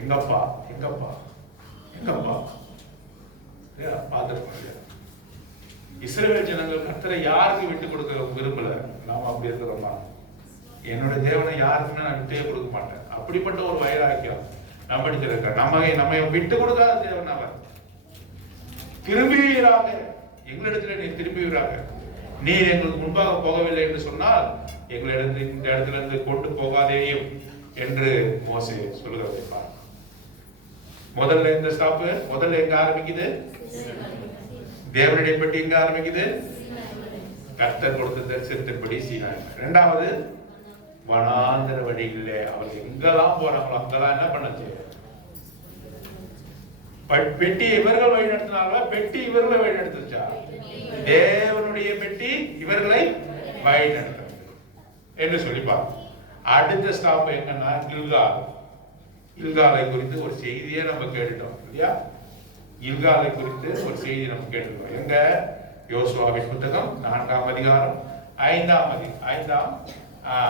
எங்கப்பா எங்கப்பா எங்கப்பா பார்த்துருப்பாங்க. இஸ்ரவேல் ஜனங்கள் கர்த்தரை யாருக்கு விட்டு கொடுக்க விரும்பல. நாம அப்படி இருக்கிறோமா? என்னோட தேவனை யாருக்குன்னா நான் விட்டே கொடுக்க மாட்டேன். அப்படிப்பட்ட ஒரு வைராக்கியம் நம்ம இருக்க. நம்ம விட்டு கொடுக்காத தேவன் அவர். திரும்புவீராக, எங்களிடத்துல நீ திரும்புவீராக. நீர் எங்களுக்கு முன்பாக போகவில்லை என்று சொன்னால் எங்களிடத்தில் இந்த இடத்துல இருந்து கொண்டு போகாதேயும் என்று மோசே சொல்லுகிறதை பாருங்க. முதல்ல இந்த ஸ்டாப்பு, முதல்ல எங்க ஆரம்பிக்குது? தேவனுடைய பெட்டி எங்க ஆரம்பிக்குது? கர்த்தர் கொடுத்த தரிசனத்தின்படி சீனாய். இரண்டாவது, வனாந்தர வழிகளிலே அவர்கள் எங்கெல்லாம் போறாங்களோ அங்கெல்லாம் என்ன பண்ணுச்சு? பெட்டி இவர்கள் வழி நடத்தினாங்களா? பெட்டி இவர்களை வழி நடத்துச்சா? தேவனுடைய பெட்டி இவர்களை வழி நடத்த என்று சொல்லி பார்ப்போம். அடுத்த ஸ்டாப் எங்கன்னா கில்கால். கில்காலை குறித்து ஒரு செய்தியை நம்ம கேட்டுட்டோம் இல்லையா? கில்காலை குறித்து ஒரு செய்தி நம்ம கேட்டுட்டோம். எங்க? யோசுவாவின் புத்தகம் 4ஆம் அதிகாரம் 5ஆம்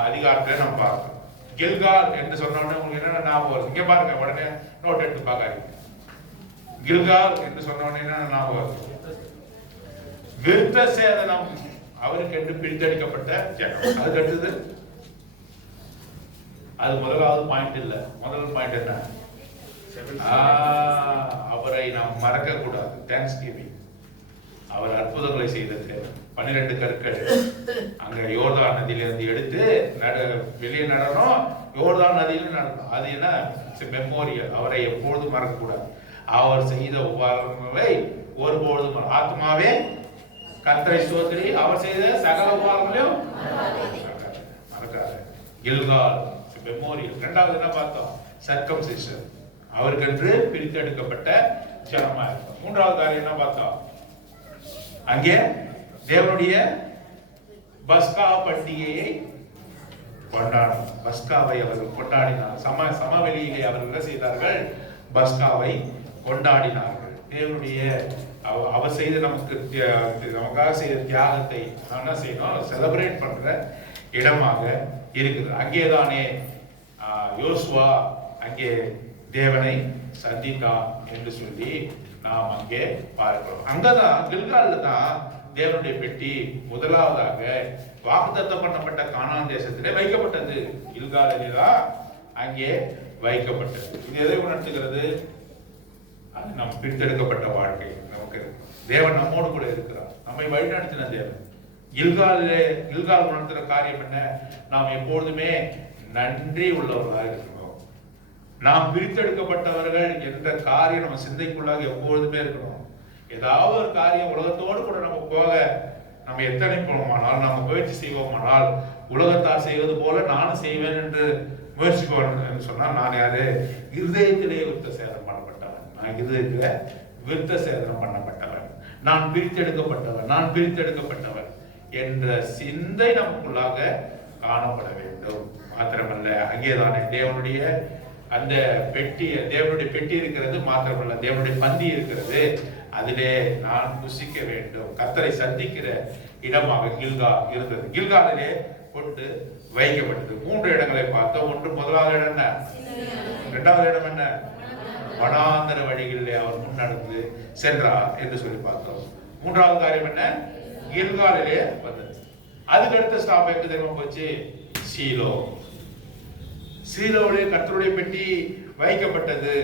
அதிகாரத்துல நம்ம பார்க்கணும். கில்கால் என்று சொன்ன உடனே உங்களுக்கு என்னென்ன ஞாபகம் வரும்? இங்க பாருங்க, உடனே நோட் எடுத்து பார்க்காதீங்க. கில்கால் என்று சொன்ன உடனே என்னென்ன ஞாபகம் வரும்? விருத்த சேதனம், அவருக்கு என்று பிரித்தெடுக்கப்பட்ட ஜனம். அதுக்கு அடுத்தது, அது முதலாவது பாயிண்ட் இல்ல. முதல் பாயிண்ட் என்ன? அவரை நாம் மறக்க கூடாது. Thanks giving. அவர் அற்புதங்களை செய்த தேவன். 12 கற்கள் அங்க யோர்தான் நதியிலிருந்து எடுத்து வெளியே நடனம், யோர்தான் நதியில நடனம். அது என்ன? மெமோரியல். அவரை எப்பொழுதும் மறக்க கூடாது. அவர் செய்த உபகாரங்களை ஒருபொழுதும் ஆத்மாவே கர்த்தரை ஸ்தோத்திரி, அவர் செய்த சகல உபகாரங்களையும் மறக்காது. கில்கால் மெமோரியல். இரண்டாவது என்ன பார்த்தோம்? சர்க்கம்சிஷன், அவருக்கென்று பிரித்தெடுக்கப்பட்ட ஜனமா இருக்கும். மூன்றாவது காரியம் என்ன பார்த்தோம்? அங்கே தேவனுடைய பஸ்கா பண்டிகையை கொண்டாடும். பஸ்காவை அவர்கள் கொண்டாடினார். சமவெளியிலே அவர்கள் என்ன செய்தார்கள்? பஸ்காவை கொண்டாடினார்கள். தேவனுடைய அவர் செய்த நமக்காக செய்த தியாகத்தை என்ன செய்யணும்? செலிப்ரேட் பண்ற இடமாக இருக்குது. அங்கேதானே யோசுவா அங்கே தேவனை சந்தித்தார் என்று சொல்லி நாம் அங்கே பார்க்கிறோம். அங்கதான் கில்கால்ல தான் தேவனுடைய பெட்டி முதலாவதாக வாக்குத்தத்தம் பண்ணப்பட்ட கானான் தேசத்திலே வைக்கப்பட்டது. கில்காலிலே தான் அங்கே வைக்கப்பட்டது. இது எதை உணர்த்துகிறது? அது நம் பிரித்தெடுக்கப்பட்ட வாழ்க்கை நமக்கு தேவன் நம்மோடு கூட இருக்கிறார், நம்மை வழிநடத்தின தேவன். கில்கால் உணர்த்துற காரியம் என்ன? நாம் எப்பொழுதுமே நன்றி உள்ளவர்களாக இருக்கிறோம். நாம் பிரித்தெடுக்கப்பட்டவர்கள் என்ற காரியம் நம்ம சிந்தைக்குள்ளாக எப்பொழுதுமே இருக்கணும். ஏதாவது ஒரு காரியம் உலகத்தோடு கூட நம்ம போக நம்ம எத்தனை போனோமானால், நம்ம முயற்சி செய்வோமானால், உலகத்தார் செய்வது போல நானும் செய்வேன் என்று முயற்சிப்பவன் சொன்னால், நான் யாரு? இருதயத்திலே விருத்த சேதனம் பண்ணப்பட்டவன். நான் இருதயத்திலே விருத்த சேதனம் பண்ணப்பட்டவன், நான் பிரித்தெடுக்கப்பட்டவன், நான் பிரித்தெடுக்கப்பட்டவன் என்ற சிந்தை நமக்குள்ளாக காணப்பட வேண்டும். மாத்திரமல்ல, அங்கேதானே தேவனுடைய அந்த பெட்டி, தேவனுடைய பெட்டி இருக்கிறது. மாத்திரமல்ல, தேவனுடைய பந்தி இருக்கிறது. அதிலே நான் புசிக்க வேண்டும். கர்த்தரை சந்திக்கிற இடமாக கில்கால் இருந்தது. கில்காலிலே கொண்டு வைக்கப்பட்டது. 3 இடங்களை பார்த்தோம். ஒன்று, முதலாவது இடம் என்ன? இரண்டாவது இடம் என்ன? வனாந்தர வழிகளிலே அவர் முன்னடந்து சென்றார் என்று சொல்லி பார்த்தோம். 3வது காரியம் என்ன? கில்காலிலே வந்தது. அதுக்கு அடுத்த ஸ்டாப் எங்க தெரியுமா போச்சு? சீலோ. சீலோவிலே கர்த்தருடைய பெட்டி வைக்கப்பட்டது.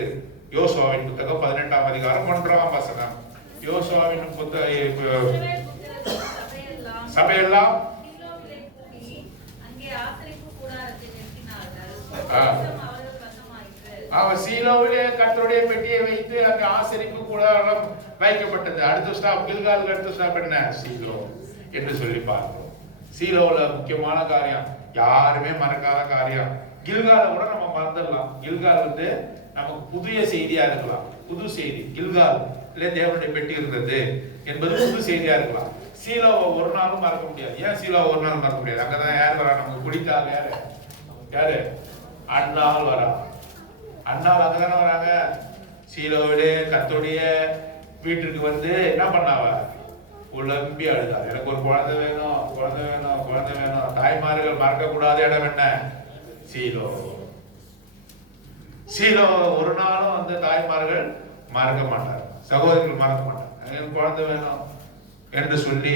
யோசுவாவின் புத்தகம் 18ஆம் அதிகாரம் 1ஆம் வசனம். யோசுவாவின் சபையெல்லாம் அவன் சீலோவிலே கர்த்தருடைய பெட்டியை வைத்து அங்கு ஆசரிப்பு கூடாரம் வைக்கப்பட்டது. அடுத்த ஸ்டாப் கில்கால். அடுத்த ஸ்டாப் என்ன? சீலோ என்று சொல்லி பார்க்கிறோம். சீலோவுல முக்கியமான காரியம், யாருமே மறக்காத காரியம். கில்காலை கூட நம்ம மறந்துடலாம். கில்கால் வந்து நமக்கு புதிய செய்தியா இருக்கலாம். புது செய்தி கில்கால் தேவனுடைய பெட்டி இருந்தது என்பது புது செய்தியா இருக்கலாம். சீலோவை ஒரு நாளும் மறக்க முடியாது. ஏன் சீலோவை ஒரு நாள் மறக்க முடியாது? அங்கதான் யார் வரா? நமக்கு குடித்தால் யாரு? அண்ணால் வரா. அண்ணால் அங்கதானே வராங்க. சீலோவிலே கர்த்தருடைய வீட்டிற்கு வந்து என்ன பண்ணாவ? புலம்பி அழுதா. எனக்கு ஒரு குழந்தை வேணும், குழந்தை வேணும், குழந்தை வேணும். தாய்மார்கள் மறக்க கூடாத இடம் என்ன? சீலோ. சீலோ ஒரு நாளும் வந்து தாய்மார்கள் மறக்க மாட்டார், சகோதரிகள் மறக்க மாட்டார். எனக்கு குழந்தை வேணும் என்று சொல்லி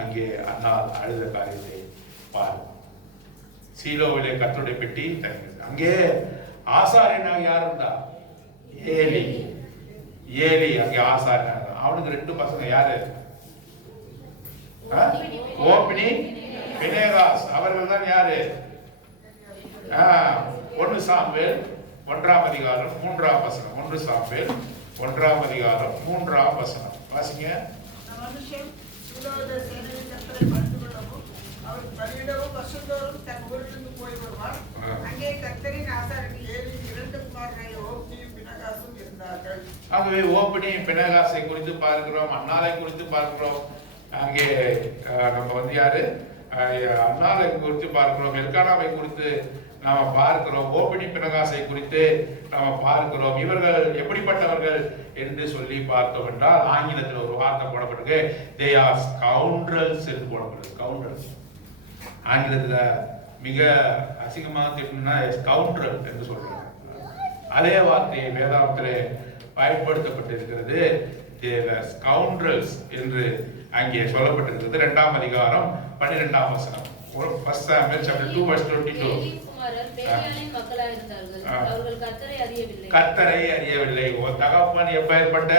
அங்கே அண்ணால் அழுத காரியத்தை பாரு. சீலோவிலே கர்த்தருடைய பெட்டி தங்கியது. அங்கே ஆசாரியனாக யார் இருந்தா? ஏலி. ஏலி அங்கே ஆசாரியனாக. அவனுக்கு 2 பசங்க. யாரு? ஓப்னி, பினேகாஸ். அவர்கள் தான் யாரு? 1 சாமுவேல் 1ஆம் அதிகாரம் 3ஆம் வசனம். 1 சாமுவேல் 1ஆம் அதிகாரம் 3ஆம் வசனம் வாசிங்க. ஆகவே ஓப்னி பினேகாசை குறித்து பார்க்கிறோம், அன்னாலை குறித்து பார்க்கிறோம். அங்கே நம்ம வந்து யாரு? அன்னாலை குறித்து பார்க்கிறோம், எல்கானாவை குறித்து நாம பார்க்கிறோம், ஓப்னி பினகாசை குறித்து நாம பார்க்கிறோம். இவர்கள் எப்படிப்பட்டவர்கள் என்று சொல்லி பார்த்தோம் என்றால், ஆங்கிலத்தில் ஒரு வார்த்தை போடப்பட்டிருக்கு, they are scoundrels என்று போடப்பட்டிருக்கு. ஸ்கவுண்டரல்ஸ் ஆங்கிலத்துல மிக அசிங்கமாக திட்டணும்னா ஸ்கவுண்டரல் என்று சொல்றாங்க. அதே வார்த்தை வேதாகமத்திலே பயன்படுத்தப்பட்டிருக்கிறது. ஸ்கவுண்டரல்ஸ் என்று அங்கே சொல்லப்பட்டிருக்கிறது. 2ஆம் அதிகாரம் 12ஆம் வசனம். 1 Samuel chapter 2 verse 22. கர்த்தரை அறியவில்லை. தகப்பன் எப்பேற்பட்ட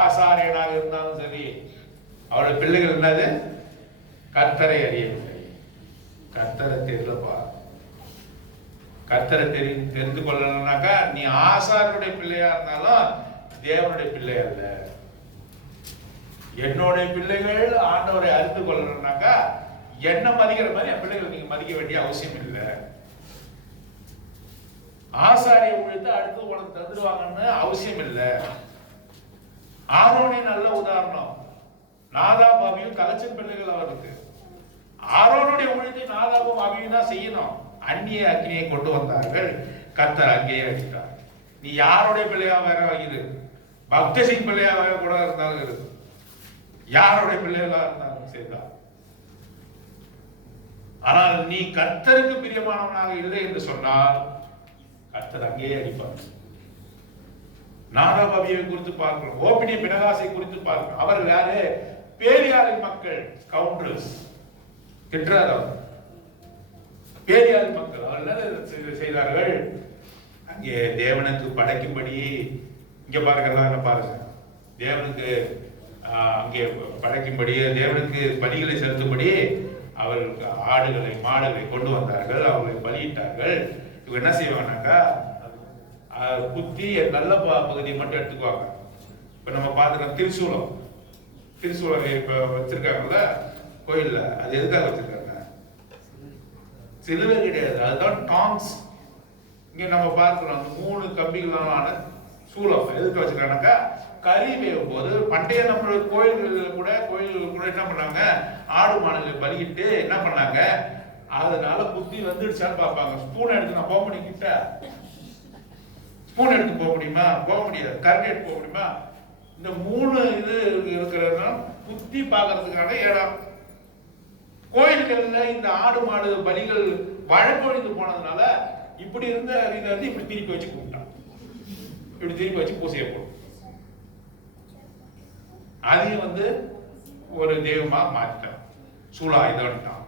ஆசாரியனாக இருந்தாலும் சரி, அவருடைய பிள்ளைகள் என்னது? கர்த்தரை அறியவில்லை. கர்த்தரை தெரியலப்பா. கர்த்தரை தெரிந்து கொள்ளணும்னாக்கா நீ ஆசாரியனுடைய பிள்ளையா இருந்தாலும் தேவனுடைய பிள்ளை அல்ல. என்னுடைய பிள்ளைகள் ஆண்டவரை அறிந்து கொள்ளணும்னாக்கா என்ன மதிக்கிற மாதிரி என் பிள்ளைகளை நீங்க மதிக்க வேண்டிய அவசியம் இல்லை. ஆசாரிய ஊழியத்தை அடுத்து உனக்கு தந்துடுவாங்கன்னு அவசியம் இல்லை. ஆரோனே நல்ல உதாரணம். நாதாப் அபியும் கலச்சன் பிள்ளைகள் அவருக்கு. ஆரோனுடைய ஊழியத்தை நாதாபும் அபியும் தான் செய்யணும். அந்நிய அக்னியை கொண்டு வந்தார்கள், கர்த்தர் அங்கேயே அடித்தார். நீ யாருடைய பிள்ளையா வேற இரு, பக்த சிங் பிள்ளையா வேற கூட இருந்தாலும் இருக்கு, யாருடைய பிள்ளைகளா இருந்தாலும் சரிதான். ஆனால் நீ கர்த்தருக்கு பிரியமானவனாக இல்லை என்று சொன்னால் கர்த்தர் அங்கேயே அடிப்பார். நாராபாவியை குறித்து பார்க்கிறோம், ஓபினி பினகாசை குறித்து பார்க்கிறோம். அவர்கள் யாரு? பேலியாளின் மக்கள், ஸ்கவுண்டர்ஸ். திட்டுறார் அவர். பேலியாளின் மக்கள் அவர்கள் என்ன செய்தார்கள்? அங்கே தேவனுக்கு படைக்கும்படி, இங்க பாருங்க, என்ன பாருங்க, தேவனுக்கு அங்கே படைக்கும்படி, தேவனுக்கு பலிகளை செலுத்தும்படி அவர்களுக்கு ஆடுகளை மாடுகளை கொண்டு வந்தார்கள், அவர்களை பலியிட்டார்கள். இவங்க என்ன செய்வாங்கன்னாக்கா, குத்தி நல்ல பகுதியை மட்டும் எடுத்துக்குவாங்க. இப்ப நம்ம பார்த்துக்கலாம், திருசூலம் இப்ப வச்சிருக்காங்கல்ல கோயில்ல, அது எதுக்காக வச்சிருக்காங்க? சிலுவை கிடையாது, அதுதான் டாங்ஸ். இங்க நம்ம பார்க்கிறோம், அந்த 3 கம்பிகளான சூலம் எதுக்கு வச்சிருக்காங்கன்னாக்கா, கறி வேகும் போது பண்டைய நம்ம கோயில்கள் கூட என்ன பண்ணாங்க, ஆடு மாடுகளை பலியிட்டு என்ன பண்ணாங்க, அதனால புத்தி வந்துடுச்சான்னு பார்ப்பாங்க. ஸ்பூன் எடுத்து நான் போக முடியும் கிட்ட, ஸ்பூன் எடுத்து போக முடியுமா? போக முடியாது. கரண்டி எடுத்து போக முடியுமா? இந்த 3 இது இருக்கிறதுனா புத்தி பார்க்கறதுக்கான இடம். கோயில்கள்ல இந்த ஆடு மாடு பலிகள் வழக்கொழிந்து போனதுனால இப்படி இருந்த இதை வந்து இப்படி திருப்பி வச்சு கூப்பிட்டான், இப்படி திருப்பி வச்சு பூசையை போடும். அதையும் வந்து ஒரு தெய்வமா மாற்றிட்டான், சூலாயுதம்ட்டான்.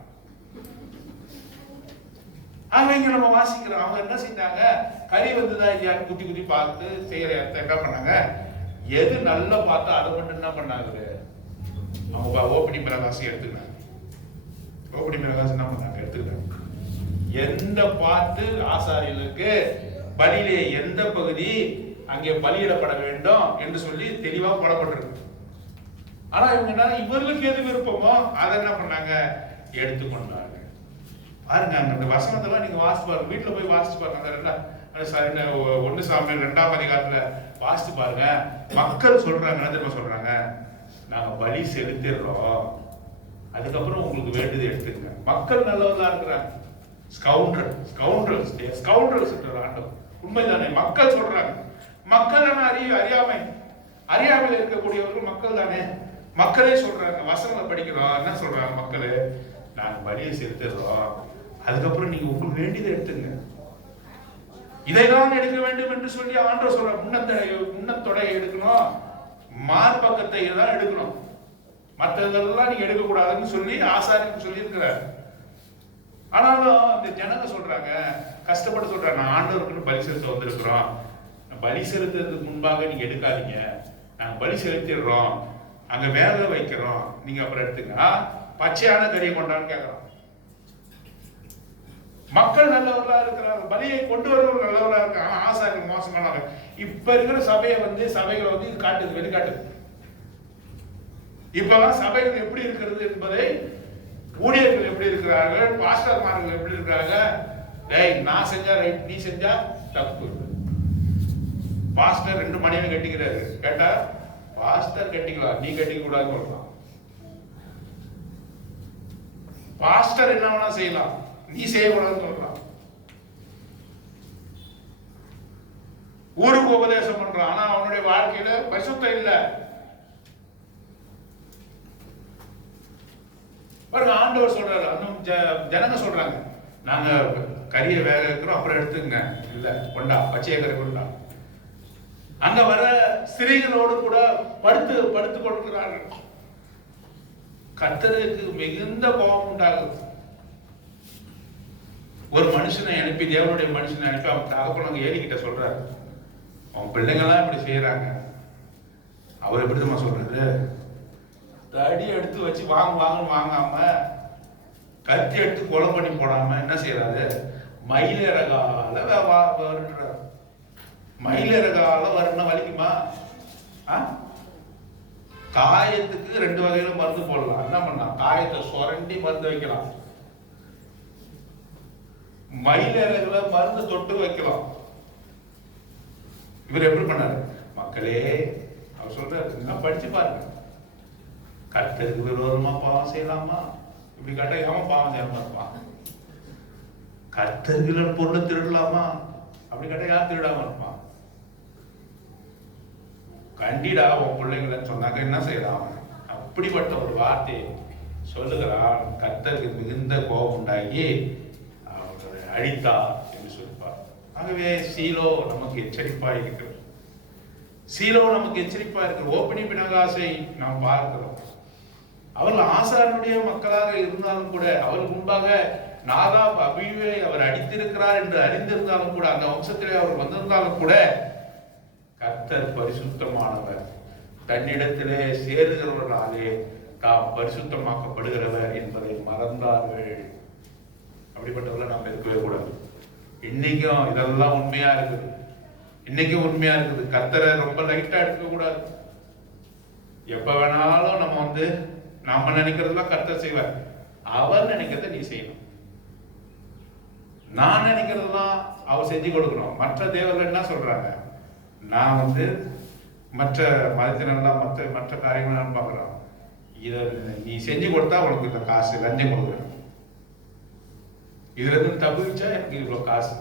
அவங்க நம்ம வாசிக்கிறோம், அவங்க என்ன செஞ்சாங்க, கறி வந்ததா இல்லையான்னு குத்தி குத்தி பார்த்து செய்யற இடத்த என்ன பண்ணாங்க, எது நல்லா பார்த்தா அதை மட்டும் என்ன பண்ணாங்க, அவங்க ஓபினி பிரகாசி எடுத்துக்கிட்டாங்க. ஓபினி பிரகாசி என்ன பண்ணாங்க, எடுத்துக்கிட்டாங்க. எந்த பார்த்து ஆசாரியர்களுக்கு பலியிலே எந்த பகுதி அங்கே பலியிடப்பட வேண்டும் என்று சொல்லி தெளிவா போடப்பட்டிருக்கு. ஆனா இவங்க இவர்களுக்கு எது விருப்பமோ அதை என்ன பண்ணாங்க, எடுத்துக்கொண்டாங்க. பாருங்க, அந்த வசனத்தெல்லாம் நீங்க வாசிச்சு பாருங்க, வீட்டுல போய் வாசிச்சு பாருங்க. 1 சாமுவேல் 2ஆம் அதிகாரத்துல வாசிச்சு பாருங்க. மக்கள் சொல்றாங்க, என்ன தெரியுமா சொல்றாங்க, நாங்க பலி செலுத்திடுறோம், அதுக்கப்புறம் உங்களுக்கு வேண்டியது எடுத்துங்க. மக்கள் நல்லவர்களா இருக்கிறாங்க. ஸ்கவுண்டர்ஸ் ஆண்டவர். உண்மைதானே? மக்கள் சொல்றாங்க. மக்கள் அறியாமையில் இருக்கக்கூடியவர்கள் மக்கள் தானே. மக்களே சொல்றாங்க, வசனங்களை படிக்கிறோம், என்ன சொல்றாங்க மக்களே, நாங்க பலியை செலுத்துறோம், அதுக்கப்புறம் நீங்க உங்களுக்கு வேண்டியதை எடுத்துங்க. இதைதான் எடுக்க வேண்டும் என்று சொல்லி ஆண்டவர் சொல்ற. முன்னத்தொடையை எடுக்கணும், மார்பக்கத்தை தான் எடுக்கணும், மற்றதெல்லாம் நீங்க எடுக்க கூடாதுன்னு சொல்லி ஆசாரியருக்கு சொல்லி இருக்கிறார். ஆனாலும் இந்த ஜனங்க சொல்றாங்க, கஷ்டப்பட்டு சொல்றாங்க, நான் ஆண்டவருக்குன்னு பலி செலுத்த வந்திருக்கிறோம், பலி செலுத்துறதுக்கு முன்பாக நீங்க எடுக்காதீங்க, நாங்க பலி செலுத்திடுறோம், அங்க வேக வைக்கிறோம், நீங்க அப்புறம் எடுத்துங்க. பச்சையான கறியை கொண்டான்னு கேட்கிறோம். மக்கள் நல்லவர்களா இருக்கிறாங்க, பலியை கொண்டு வரவர்கள் நல்லவர்களா இருக்காங்க, ஆசாரியர்கள் மோசமானவங்க. இப்ப இருக்கிற சபைகளை வந்து இது காட்டுது, வெளிக்காட்டுது. இப்பெல்லாம் சபைகள் எப்படி இருக்கிறது என்பதை, ஊழியர்கள் எப்படி இருக்கிறார்கள், பாஸ்டர்மார்கள் எப்படி இருக்கிறாங்க, நான் செஞ்சா ரைட், நீ செஞ்சா தப்பு. பாஸ்டர் 2 மனைவி கட்டிக்கிறாரு, கேட்டா பாஸ்டர் கட்டிக்கலாம், நீ கட்டிக்க கூடாதுன்னு சொல்லலாம். பாஸ்டர் என்ன வேணா செய்யலாம், நீ செய்யக்கூடாதுன்னு சொல்லலாம். ஊருக்கு உபதேசம் பண்றான், ஆனா அவனுடைய வாழ்க்கையில பரிசுத்தம் இல்ல. பாருங்க, ஆண்டவர் சொல்றாரு, ஜனங்க சொல்றாங்க, நாங்க கறியை வேக வைக்கிறோம், அப்புறம் எடுத்துங்க. இல்ல, கொண்டா, பச்சைய கறி கொண்டா. அங்க வர ஸ்திரீகளோடு கூட படுத்து கொடுக்கிறார்கள். கர்த்தருக்கு மிகுந்த கோபம் உண்டாகுது. ஒரு மனுஷனை அனுப்பி, தேவனுடைய மனுஷனை அனுப்பி, அவன் தகப்பன் ஏறிக்கிட்ட சொல்றாரு, அவன் பிள்ளைங்கெல்லாம் இப்படி செய்யறாங்க. அவர் எப்படி தான் சொல்றாரு, தடி எடுத்து வச்சு வாங்காம, கத்தி எடுத்து கொலை பண்ணி போடாம என்ன செய்யறாரு, மயிலிறகால வருன்றார். மயிலிறகால வருன்னா வலிக்குமா? காயத்துக்கு 2 வகையில மருந்து போடலாம். என்ன பண்ணலாம், காயத்தை சுரண்டி மருந்து வைக்கலாம், மயிலிறகுல மருந்து தொட்டு வைக்கலாம். இவர் எப்படி பண்ணாரு, மக்களே அவர் சொல்றாரு, படிச்சு பாருங்க, கர்த்தருக்கு விரோதமா பாவம் செய்யலாமா? இப்படி கேட்டா அவன் பாவம் செய்யாம இருப்பான். கர்த்தர்களை பொருளை திருடலாமா? அப்படி கேட்டா யார் திருடாம இருப்பான்? கண்டிடா உன் பிள்ளைங்கன்னு சொன்னாக்க என்ன செய்யலாம்? அப்படிப்பட்ட ஒரு வார்த்தையை சொல்லுகிறான். கர்த்தருக்கு மிகுந்த கோபம் உண்டாகி அவர்களை அழித்தார் என்று சொல்லிப்பார். ஆகவே சீலோ நமக்கு எச்சரிப்பாக இருக்கிறது. சீலோ நமக்கு எச்சரிப்பா இருக்கு. ஓப்பனி பினகாசை நாம் பார்க்கிறோம். அவர்கள் ஆசாரனுடைய மக்களாக இருந்தாலும் கூட, அவருக்கு முன்பாக நாதாப் அபியூவை அவர் அடித்திருக்கிறார் என்று அறிந்திருந்தாலும் கூட, அந்த வம்சத்திலே அவர் வந்திருந்தாலும் கூட, கர்த்தர் பரிசுத்தமானவர், தன்னிடத்திலே சேருகிறவர்களாலே தாம் பரிசுத்தமாக்கப்படுகிறவர் என்பதை மறந்தார்கள். அப்படிப்பட்டவர்களை நாம் இருக்கவே கூடாது. இன்னைக்கும் இதெல்லாம் உண்மையா இருக்குது. இன்னைக்கும் உண்மையா இருக்குது. கர்த்தரை ரொம்ப லைட்டா எடுக்க கூடாது. எப்ப வேணாலும் நம்ம நினைக்கிறதுலாம் கர்த்தர் செய்வார். அவர் நினைக்கிறத நீ செய்யணும். நான் நினைக்கிறதெல்லாம் அவர் செஞ்சு கொடுக்கணும். மற்ற தேவர்கள் என்ன சொல்றாங்க? நான் மற்ற மதத்தினெல்லாம் மற்ற காரியங்கள் பார்க்கிறோம். இதை நீ செஞ்சு கொடுத்தா உனக்கு இந்த காசு லஞ்சம் கொடுக்குறேன், இதுல இருந்து தப்பிச்சா எனக்கு இவ்வளவு காசு.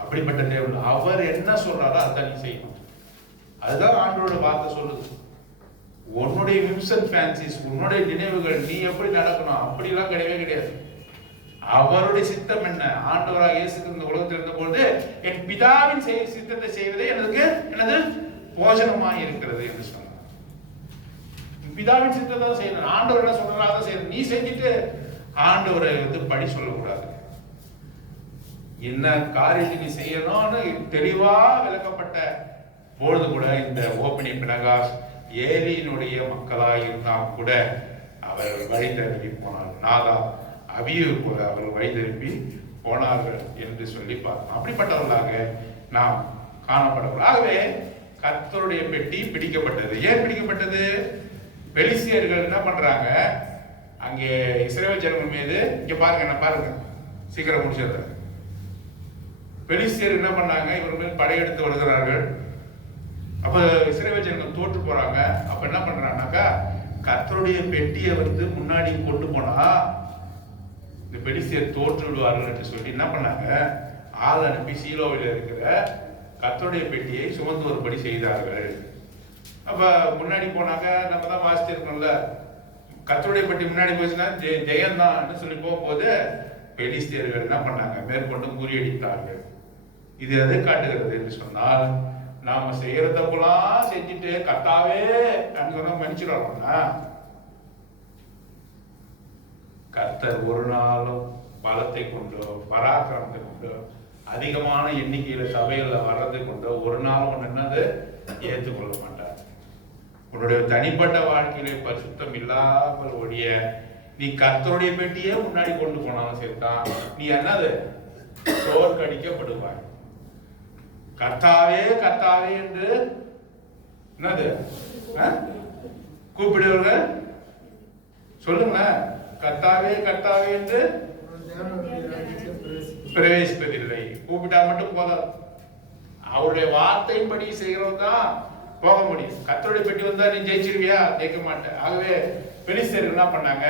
அப்படிப்பட்ட தேவன் அவர் என்ன சொல்றாரோ அதான் நீ செய்யணும். அதுதான் ஆண்டோட வார்த்தை சொல்லுது. உன்னுடைய விம்சன் ஃபேன்சிஸ், உன்னுடைய நினைவுகள், நீ எப்படி நடக்கணும் அப்படிலாம் கிடையவே கிடையாது. அவருடைய சித்தம் என்ன? ஆண்டவராக இயேசு இந்த உலகத்தில் இருந்த பொழுது என் பிதாவின் சித்தத்தை செய்வதே எனக்கு எனது போஜனமாய் இருக்கிறது என்று சொன்னார். பிதாவின் சித்தத்தை தான் செய்யணும். ஆண்டவர் என்ன சொல்றாரோ அதை செய்யணும். நீ செஞ்சுட்டு ஆண்டவரை படி சொல்லக்கூடாது. என்ன காரியத்தை நீ செய்யணும்னு தெளிவா விளக்கப்பட்ட பொழுது கூட இந்த ஓப்பனி பினகாஸ் ஏலியினுடைய மக்களாய் இருந்தால் கூட அவர் வழி திருப்பி போனார். நாதாப் அபியூ கூட அவர் வழி திருப்பி போனார்கள் என்று சொல்லி பார்த்தோம். அப்படிப்பட்டவர்களாக நாம் காணப்படக்கூடாது. ஆகவே கர்த்தருடைய பெட்டி பிடிக்கப்பட்டது. ஏன் பிடிக்கப்பட்டது? பெலிஸ்தியர்கள் என்ன பண்றாங்க? அங்கே இஸ்ரவேல் ஜனங்கள் மீது, இங்க பாருங்க, என்ன பாருங்க, சீக்கிரம் முடிச்சிடுறேன். பெலிஸ்தியர் என்ன பண்ணாங்க? இவர் மேல் படையெடுத்து வருகிறார்கள். அப்ப இஸ்ரவேல் ஜனங்கள் தோற்று போறாங்க. அப்ப என்ன பண்றாங்கனாக்கா, கர்த்தருடைய பெட்டியை முன்னாடி கொண்டு போனா இந்த பெலிஸ்தியர் தோற்று விடுவார்கள் என்று சொல்லி என்ன பண்ணாங்க? ஆள் அனுப்பி சீலோவில் இருக்கிற கர்த்தருடைய பெட்டியை சுமந்து வரும்படி செய்தார்கள். அப்ப முன்னாடி போனாங்க. நம்ம தான் வாசிச்சிருக்கோம்ல, கர்த்தருடைய பெட்டி முன்னாடி போச்சுன்னா ஜெயந்தான் சொல்லி போகும்போது பெலிஸ்தியர்கள் என்ன பண்ணாங்க? மேற்கொண்டு முறியடித்தார்கள். இது எதை காட்டுகிறது என்று சொன்னால், நாம செய்யறதப்பெல்லாம் செஞ்சுட்டு கர்த்தாவே சொன்னா மன்னிச்சிடறோம்னா, கர்த்தர் ஒரு நாளும் பலத்தை கொண்டோ பராக்கிரமத்தை கொண்டோ அதிகமான எண்ணிக்கையில சபைகள்ல வர்றதை கொண்டோ ஒரு நாளும் என்னது ஏற்றுக்கொள்ள மாட்டார். உன்னுடைய தனிப்பட்ட வாழ்க்கையில பரிசுத்தம் இல்லாமல் ஒழிய நீ கர்த்தருடைய பெட்டியே முன்னாடி கொண்டு போனாலும் சேர்த்தான் நீ என்னது தோற்கடிக்கப்படுவாய். கர்த்தாவே கர்த்தாவே என்று என்னது கூப்பிடுவர்கள் சொல்லுங்க. கர்த்தாவே கர்த்தாவே என்று பிரவேசிப்பதில்லை. கூப்பிட்டா மட்டும் போதாது, அவருடைய வார்த்தையின்படி செய்கிறவங்க தான் போக முடியும். கர்த்தருடைய பெட்டி வந்தா நீ ஜெயிச்சிருவியா? ஜெயிக்க மாட்டேன். ஆகவே பெலிஸ்தர்கள் என்ன பண்ணாங்க?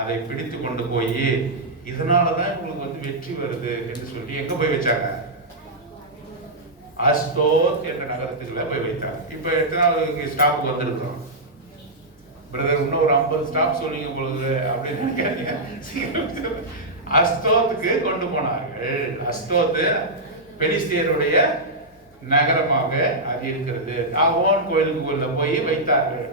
அதை பிடித்து கொண்டு போய் இதனாலதான் உங்களுக்கு வெற்றி வருது என்று சொல்லி எங்க போய் வச்சாங்க? அஸ்தோத் என்ற நகரத்துக்குள்ள போய் வைத்தாங்க. இப்ப எத்தனாவது ஸ்டாப்புக்கு வந்திருக்கிறோம் பிரதர்? இன்னும் ஒரு 50 ஸ்டாப் சொல்லுங்க உங்களுக்கு அப்படின்னு கேட்டீங்க. அஸ்தோத்துக்கு கொண்டு போனார்கள். அஸ்தோத்து பெலிஸ்தியருடைய நகரமாக அது இருக்கிறது. தாகோன் கோயிலுக்குள்ள போய் வைத்தார்கள்.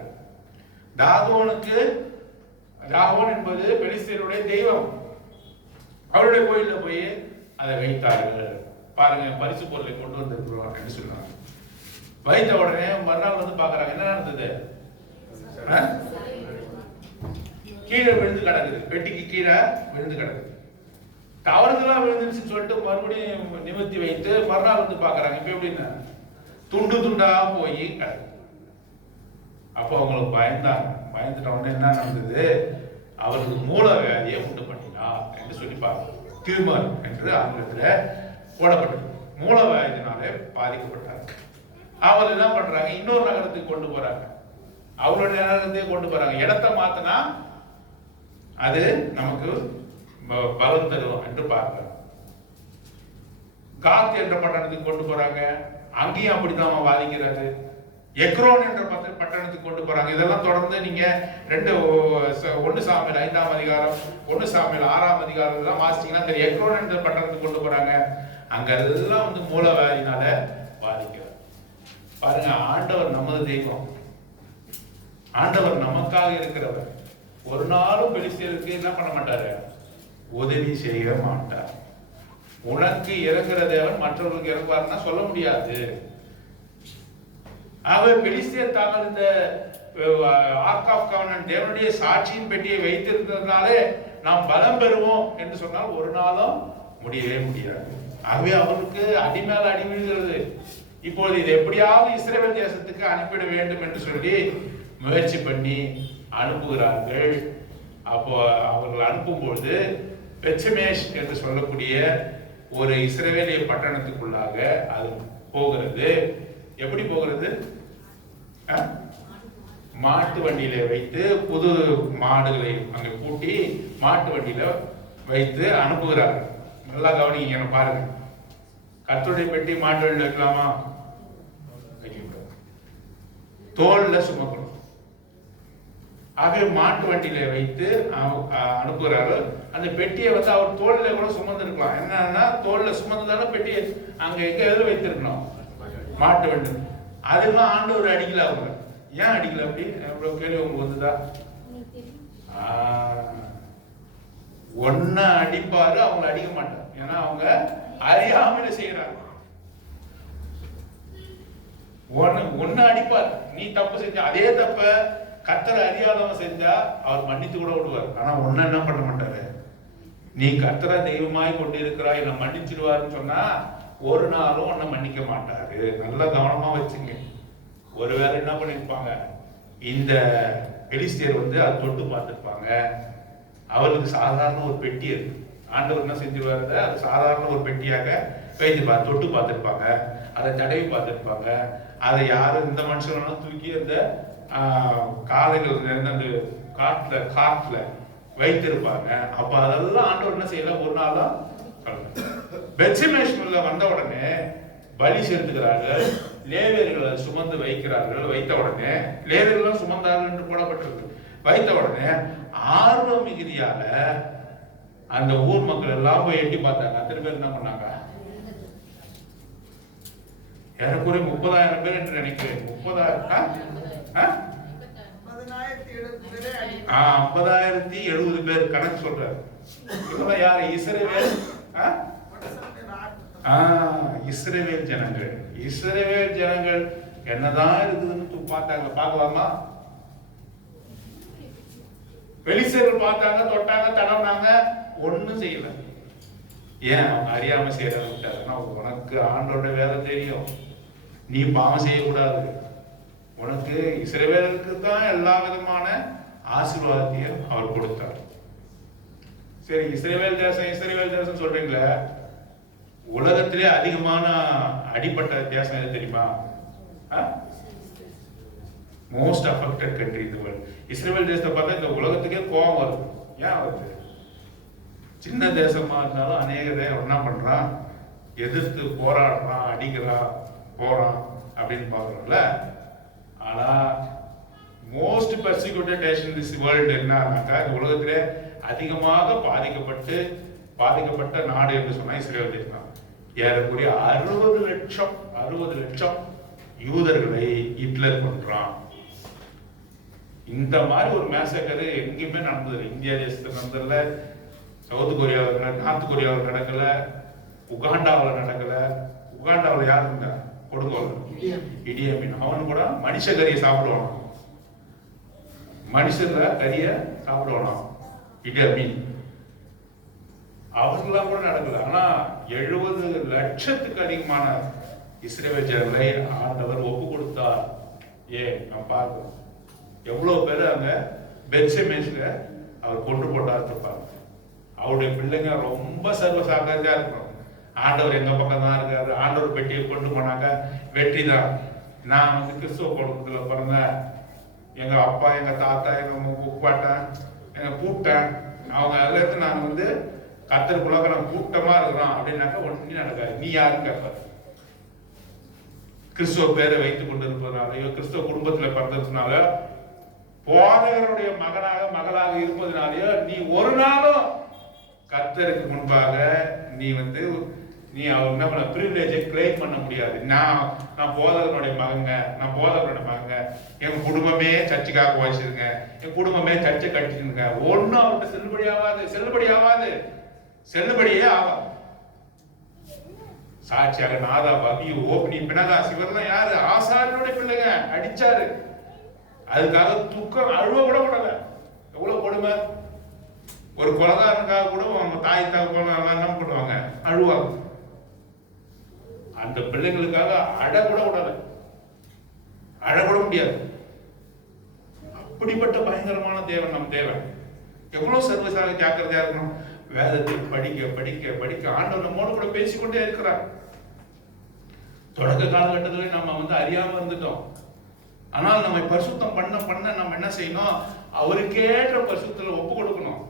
தாகோன் என்பது பெலிஸ்தியருடைய தெய்வம். அவருடைய கோயில்ல போய் அதை வைத்தார்கள். பாருங்க, பரிசு பொருளை கொண்டு வந்திருக்கிறோம் அப்படின்னு சொல்றாங்க. வைத்த உடனே மறுநாள் பாக்குறாங்க, என்ன நடந்தது? கீழே விழுந்து கிடக்குது. பெட்டிக்கு கீழே விழுந்து கிடக்குது. தவறுதலா விழுந்துருச்சுன்னு சொல்லிட்டு மறுபடியும் நிமிர்த்தி வைத்து மறுநாள் பாக்குறாங்க. இப்ப எப்படின்னா துண்டு துண்டா போய் கிடக்கு. அப்போ அவங்களுக்கு பயந்தாங்க. பயந்துட்ட உடனே என்ன நடந்தது? அவருக்கு மூல வியாதியை உண்டு பண்ணினா என்று சொல்லி பாருங்க. டியூமர் என்று ஆங்கிலத்தில் போடப்பட்டது. மூல வியாதினாலே பாதிக்கப்பட்டாங்க. அவங்க என்ன பண்றாங்க? இன்னொரு நகரத்துக்கு கொண்டு போறாங்க. அவங்களுடைய நகரத்தையே கொண்டு போறாங்க. இடத்தை மாத்தினா அது நமக்கு பலம் தரும் என்று பார்க்கிறோம். காத் என்ற பட்டணத்துக்கு கொண்டு போறாங்க. அங்கேயும் அப்படிதான் வாதிக்கிறாரு. எக்ரோன் என்ற பட்டணத்துக்கு கொண்டு போறாங்க. இதெல்லாம் தொடர்ந்து நீங்க 1 சாமுவேல் 5ஆம் அதிகாரம் 1 சாமுவேல் 6ஆம் அதிகாரம் தான் வாசிச்சீங்கன்னா எக்ரோன் என்ற பட்டணத்துக்கு கொண்டு போறாங்க. அங்கெல்லாம் மூலவியாதினால பாதிக்கிறாங்க. பாருங்க, ஆண்டவர் நமது தெய்வம், ஆண்டவர் நமக்காக இருக்கிறவர். ஒரு நாளும் பெலிஸ்தியருக்கு என்ன பண்ண மாட்டாரு? உதவி செய்ய மாட்டார். உனக்கு இறங்குற தேவன் மற்றவர்களுக்கு இறங்குவார்னா சொல்ல முடியாது. ஆகவே பெலிஸ்தியர் தாங்கள் இந்த ஆர்க் ஆஃப் கவர்னன்ட் தேவனுடைய சாட்சியின் பெட்டியை வைத்திருந்ததுனாலே நாம் பலம் பெறுவோம் என்று சொன்னால் ஒரு நாளும் முடியவே முடியாது. ஆகவே அவருக்கு அடிமேல அடி விழுகிறது. இப்பொழுது இது எப்படியாவது இஸ்ரவேல் தேசத்துக்கு அனுப்பிட வேண்டும் என்று சொல்லி முயற்சி பண்ணி அனுப்புகிறார்கள். அப்போ அவர்கள் அனுப்பும்போது பெத்ஷெமேஷ் என்று சொல்லக்கூடிய ஒரு இஸ்ரவேலிய பட்டணத்துக்குள்ளாக அது போகிறது. எப்படி போகிறது? மாட்டு வண்டியில வைத்து புது மாடுகளை அங்க பூட்டி மாட்டு வண்டியில வைத்து அனுப்புகிறார்கள். நல்லா கவனிங்க, பாருங்க. கர்த்தருடைய பெட்டி மாட்டு வண்டியில் வைக்கலாமா? தோல்ல சுமக்கணும். ஆகவே மாட்டு வண்டியில வைத்து அனுப்புகிறார்கள். அந்த பெட்டியை வந்து அவர் தோல்ல கூட சுமந்து இருக்கலாம். என்னன்னா தோல்ல சுமந்ததால பெட்டியை அங்க எங்க எதில் வைத்திருக்கணும்? மாட்டு வண்டி. அதெல்லாம் ஆண்டவர் அடிக்கல. அவங்க ஏன் அடிக்கல? அப்படி எவ்வளவு கேள்வி உங்களுக்கு வந்துதா? ஒன்ன அடிப்பாரு, அவங்க அடிக்க மாட்டார். ஏன்னா அவங்க அறியாமல செய்யறாங்க. ஒன்னு அடிப்பார். நீ தப்பு செஞ்ச அதே தப்ப கர்த்தரை அறியாதவன் செஞ்சா அவர் மன்னித்து கூட விடுவார். ஆனா ஒன்ன என்ன பண்ண மாட்டாரு? நீ கர்த்தரை தெய்வமாய் கொண்டு இருக்கிறாய், என்ன மன்னிச்சிடுவாருன்னு சொன்னா ஒரு நாளும் ஒன்ன மன்னிக்க மாட்டாரு. நல்லா கவனமா வச்சுங்க. ஒருவேளை என்ன பண்ணிருப்பாங்க, இந்த பெலிஸ்தியர் வந்து அதை தொட்டு பார்த்துருப்பாங்க. அவருக்கு சாதாரண ஒரு பெட்டி இருக்கு. ஆண்டவர் என்ன செஞ்சிருவாரு? அது சாதாரண ஒரு பெட்டியாக வைத்திருப்பாங்க. தொட்டு பார்த்துருப்பாங்க, அதை தடவி பார்த்துருப்பாங்க. அதை யாரும் இந்த மனுஷனும் தூக்கி அந்த காலையில் அந்த காட்டுல வைத்திருப்பாங்க. அப்ப அதெல்லாம் ஆண்டவர் என்ன செய்யல? ஒரு நாள் தான் பெத்ஷெமேஷ்ல வந்த உடனே பலி செலுத்துகிறார்கள். லேவியர்களை சுமந்து வைக்கிறார்கள். வைத்த உடனே லேவியர்களும் சுமந்தார்கள் என்று போடப்பட்டிருக்கு. வைத்த உடனே ஆர்வ மிகுதியால அந்த ஊர் மக்கள் எல்லாம் போய் எட்டி பார்த்தாங்க. அத்தனை பேர் என்ன பண்ணாங்க? ஏறக்குறைய 30,000 பேர் என்று நினைக்கிறேன். 50,070 பேர் கணக்கு சொல்றாரு. இவங்க யாரு? இஸ்ரவேல் இஸ்ரவேல் ஜனங்கள். இஸ்ரவேல் ஜனங்கள் என்னதான் இருக்குதுன்னு பார்த்தாங்க. பார்க்கலாமா? பெலிஸ்தியர்கள் பார்த்தாங்க, தொட்டாங்க, தடவினாங்க, ஒண்ணும் செய்யல. ஏன்? அவங்க அறியாம செய்யறத விட்டாருன்னா, உனக்கு ஆண்டோட வேலை தெரியும், நீ பாவம் செய்யக்கூடாது. உனக்கு இஸ்ரவேலுக்கு தான் எல்லா விதமான ஆசீர்வாதத்தையும் அவர் கொடுத்தார். சரி, இஸ்ரவேல் தேசம் சொல்றீங்களே, உலகத்திலே அதிகமான அடிப்பட்ட தேசம் எது தெரியுமா? மோஸ்ட் அஃபெக்டட் கண்ட்ரி இந்த வேர்ல்ட். இஸ்ரவேல் தேசத்தை பார்த்தா இந்த உலகத்துக்கே கோபம் வருது. ஏன் வருது? சின்ன தேசமா இருந்தாலும் அநேக பேர் என்ன பண்றான்? எதிர்த்து போராடுறான், அடிக்கிறான், போறான் அப்படின்னு பாக்குறோம்ல. ஆனா most persecuted nation in this world என்னன்னாக்கா, இந்த உலகத்திலே அதிகமாக பாதிக்கப்பட்ட நாடு என்று சொன்னா இஸ்ரேல் தேசம். ஏறக்குறைய 60 லட்சம் யூதர்களை ஹிட்லர் கொன்றான். இந்த மாதிரி ஒரு மேசக்கர் எங்கேயுமே நடந்தது. இந்தியா தேசத்துல நடந்ததில்ல, சவுத் கொரியாவில், நார்த் கொரியாவில் நடக்கல, உகாண்டாவில் நடக்கல. உகாண்டாவில் யாரு இருந்தா? கொடுங்கோல் இடியமீன். அவனு கூட மனுஷ கறியை சாப்பிடுவான். மனுஷங்க கறியை சாப்பிடுவான் இடியமீன். அவர்களெல்லாம் கூட நடக்கல. ஆனா 70 லட்சத்துக்கு அதிகமான இஸ்ரவேல் ஜனங்களை ஆண்டவர் ஒப்பு கொடுத்தார். நம்ம பார்க்கிறோம் எவ்வளவு பேர் அங்க பெத்ஷெமேஷ்ல அவர் கொண்டு போட்டார் இருப்பாங்க. அவருடைய பிள்ளைங்க ரொம்ப சர்வ சாதாரணா இருக்கணும். ஆண்டவர் எங்க பக்கம் தான் இருக்காரு. ஆண்டவர் பெட்டியை கொண்டு போனாங்க, வெற்றி தான். நான் வந்து கிறிஸ்துவ குடும்பத்துல பிறந்தேன். எங்க அப்பா, எங்க தாத்தா, எங்க முப்பாட்டன், எங்க பூட்டன், அவங்க எல்லாத்தையும் நான் வந்து கர்த்தருக்குள்ளாக நான் கூட்டமா இருக்கிறோம் அப்படின்னாக்கா ஒன்றும் நடக்காது. நீ யாரும் கேட்பாரு. கிறிஸ்துவ பேரை வைத்துக் கொண்டு இருப்பதனாலயோ, கிறிஸ்துவ குடும்பத்துல பிறந்ததுனால, போதகருடைய மகளாக இருப்பதனாலயோ நீ ஒரு நாளும் கர்த்தருக்கு முன்பாக நீ வந்து நீ அவர் நம்மளை ப்ரிவிலேஜை கிளைம் பண்ண முடியாது. நான் போதகனுடைய மகங்க, நான் போதகனுடைய மகங்க, என் குடும்பமே சர்ச்சுக்காக வாசிச்சுருங்க, என் குடும்பமே சர்ச்சை கட்டிச்சுங்க, ஒன்றும் அவர்கிட்ட செல்லுபடியே ஆகாது. சாட்சியாக நாதாப், அபியூ, ஓப்னி, பினகாஸ் இவரெல்லாம் யாரு? ஆசாரியனுடைய பிள்ளைங்க. அடிச்சாரு, அதுக்காக துக்கம் அழுவ கூட கூடாது. எவ்வளவு கொடுமை! ஒரு கொலகாரனுக்காக கூட அவங்க தாய் தகப்பன் என்ன பண்ணுவாங்க? அழுவாங்க. அந்த பிள்ளைங்களுக்காக அழக்கூட கூடாது, அழக்கூட முடியாது. அப்படிப்பட்ட பயங்கரமான தேவன் நம் தேவன். எவ்வளவு சர்வசாக ஜாக்கிரதையா இருக்கணும். வேதத்தை படிக்க படிக்க படிக்க ஆண்டவர் நம்மோடு கூட பேசிக்கொண்டே இருக்கிறார். தொடக்க காலகட்டத்திலே நம்ம அறியாம இருந்துட்டோம். ஆனால் நம்மை பரிசுத்தம் பண்ண பண்ண நம்ம என்ன செய்யணும்? அவருக்கேற்ற பரிசுத்தத்துல ஒப்பு கொடுக்கணும்.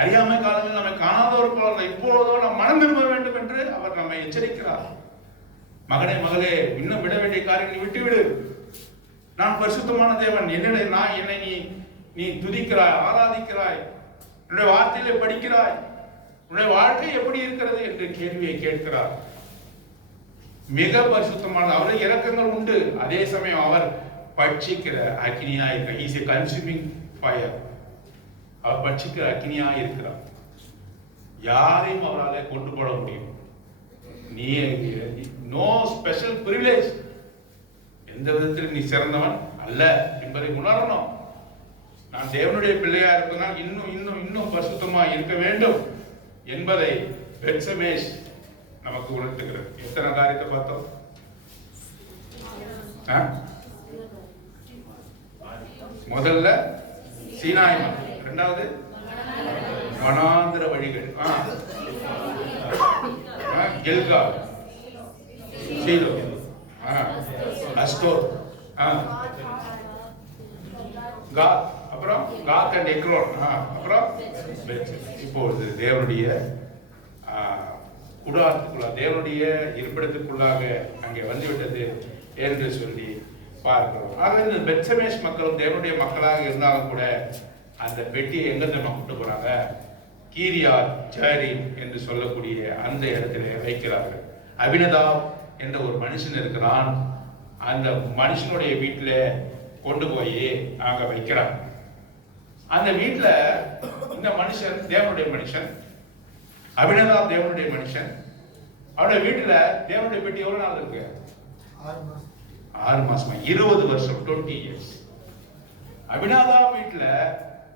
அறியாமை காலங்களில் நம்மை காணாதவர்கள் இப்பொழுதோ நாம் மனம் திரும்ப வேண்டும் என்று அவர் நம்மை எச்சரிக்கிறார். மகனே மகளே, இன்னும் விட வேண்டிய காரியங்களை விட்டுவிடு. நான் பரிசுத்தமான தேவன். என்னை நீ துதிக்கிறாய், ஆராதிக்கிறாய், உன்னுடைய வார்த்தையிலே படிக்கிறாய், உன்னுடைய வாழ்க்கை எப்படி இருக்கிறது என்று கேள்வியை கேட்கிறார். மிக பரிசுத்தமான அவரை இரக்கங்கள் உண்டு. அதே சமயம் அவர் பட்சிக்கிற அக்னியா இருக்கிறார். He is a consuming fire. அவர் பட்சிக்கிற அக்னியா இருக்கிறார். யாரையும் அவரால் கொண்டு போட முடியும். நீ நோ ஸ்பெஷல் பிரிவிலேஜ். எந்த விதத்தில் நீ சிறந்தவன் அல்ல என்பதை உணரணும். நான் தேவனுடைய பிள்ளையா இருப்பதனால் இன்னும் இன்னும் இன்னும் பரிசுத்தமா இருக்க வேண்டும் என்பதை பெத்சமேஸ் நமக்கு உணர்த்துகிறது. எத்தனை காரியத்தை பார்த்தோம்? முதல்ல சீனாய் மலை, இரண்டாவது வனாந்திர வழிகள், கில்கால், சீலோ, அஸ்தோர், காத், அப்புறம் காத் அண்ட் எக்ரோன், அப்புறம் இப்பொழுது தேவனுடைய கூடாரத்துக்குள்ள, தேவனுடைய இருப்பிடத்துக்குள்ளாக அங்கே வந்துவிட்டது என்று சொல்லி பார்க்கிறோம். ஆக இந்த பெத்சமேஸ் மக்களும் தேவனுடைய மக்களாக இருந்தாலும் கூட அந்த பெட்டியை எங்க நம்ம கொண்டு போறாங்க? கீரியாத் ஜெயரீம் என்று சொல்லக்கூடிய அந்த இடத்திலே வைக்கிறார்கள். அபினதாப் என்ற ஒரு மனுஷன் இருக்கிறான். அந்த மனுஷனுடைய வீட்டுல கொண்டு போய் அங்க வைக்கிறாங்க. அந்த வீட்டுல இந்த மனுஷன் தேவனுடைய மனுஷன், அபினதாப் தேவனுடைய மனுஷன். அவருடைய வீட்டுல தேவனுடைய பெட்டி எவ்வளவு நாள் இருக்கு? 6 மாசமா, 20 வருஷம், 20 years. அபினதாப் வீட்டுல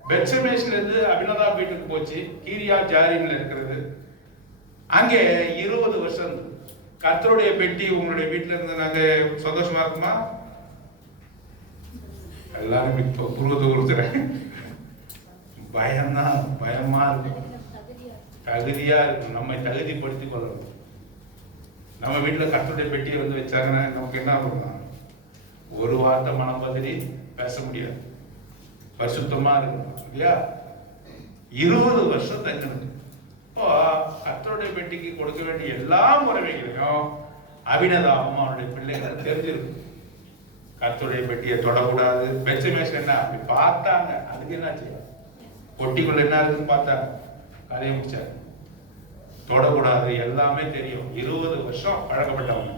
பெத்சமேஸ்ல இருந்து அபினதாப் வீட்டுக்கு போச்சு, கீரியாத் ஜெயரீம்ல இருக்கிறது. அங்கே 20 வருஷம் கர்த்தருடைய பெட்டி உங்களுடைய வீட்டுல இருந்து நாங்க சந்தோஷமா இருக்குமா? எல்லாரும் புருவத்துறேன். பயம்தான், பயமா இருக்கும், தகுதியா இருக்கும். நம்மை தகுதிப்படுத்திக் கொள்ளணும். நம்ம வீட்டுல கர்த்தருடைய பெட்டியை வந்து வச்சாங்கன்னா நமக்கு என்ன பண்ணலாம்? ஒரு வார்த்தை மனம் பதறி பேச முடியாது. பரிசுத்தமா இருக்கணும் இல்லையா? 20 வருஷம் தங்கணும். இப்போ கர்த்தருடைய பெட்டிக்கு கொடுக்க வேண்டிய எல்லா முறைமைகளையும் அபினதாபம் அவருடைய பிள்ளைகள் தெரிஞ்சிருக்கும். கர்த்தருடைய பெட்டியை தொடக்கூடாது. பெத்சமேஸ் என்ன அப்படி பார்த்தாங்க, அதுக்கு என்ன செய்யும்? பொட்டிக்குள்ள என்ன இருக்குன்னு பார்த்தாங்க, கதையை முடிச்சாங்க. தொடக்கூடாது, எல்லாமே தெரியும். 20 வருஷம் பழக்கப்பட்டவங்க.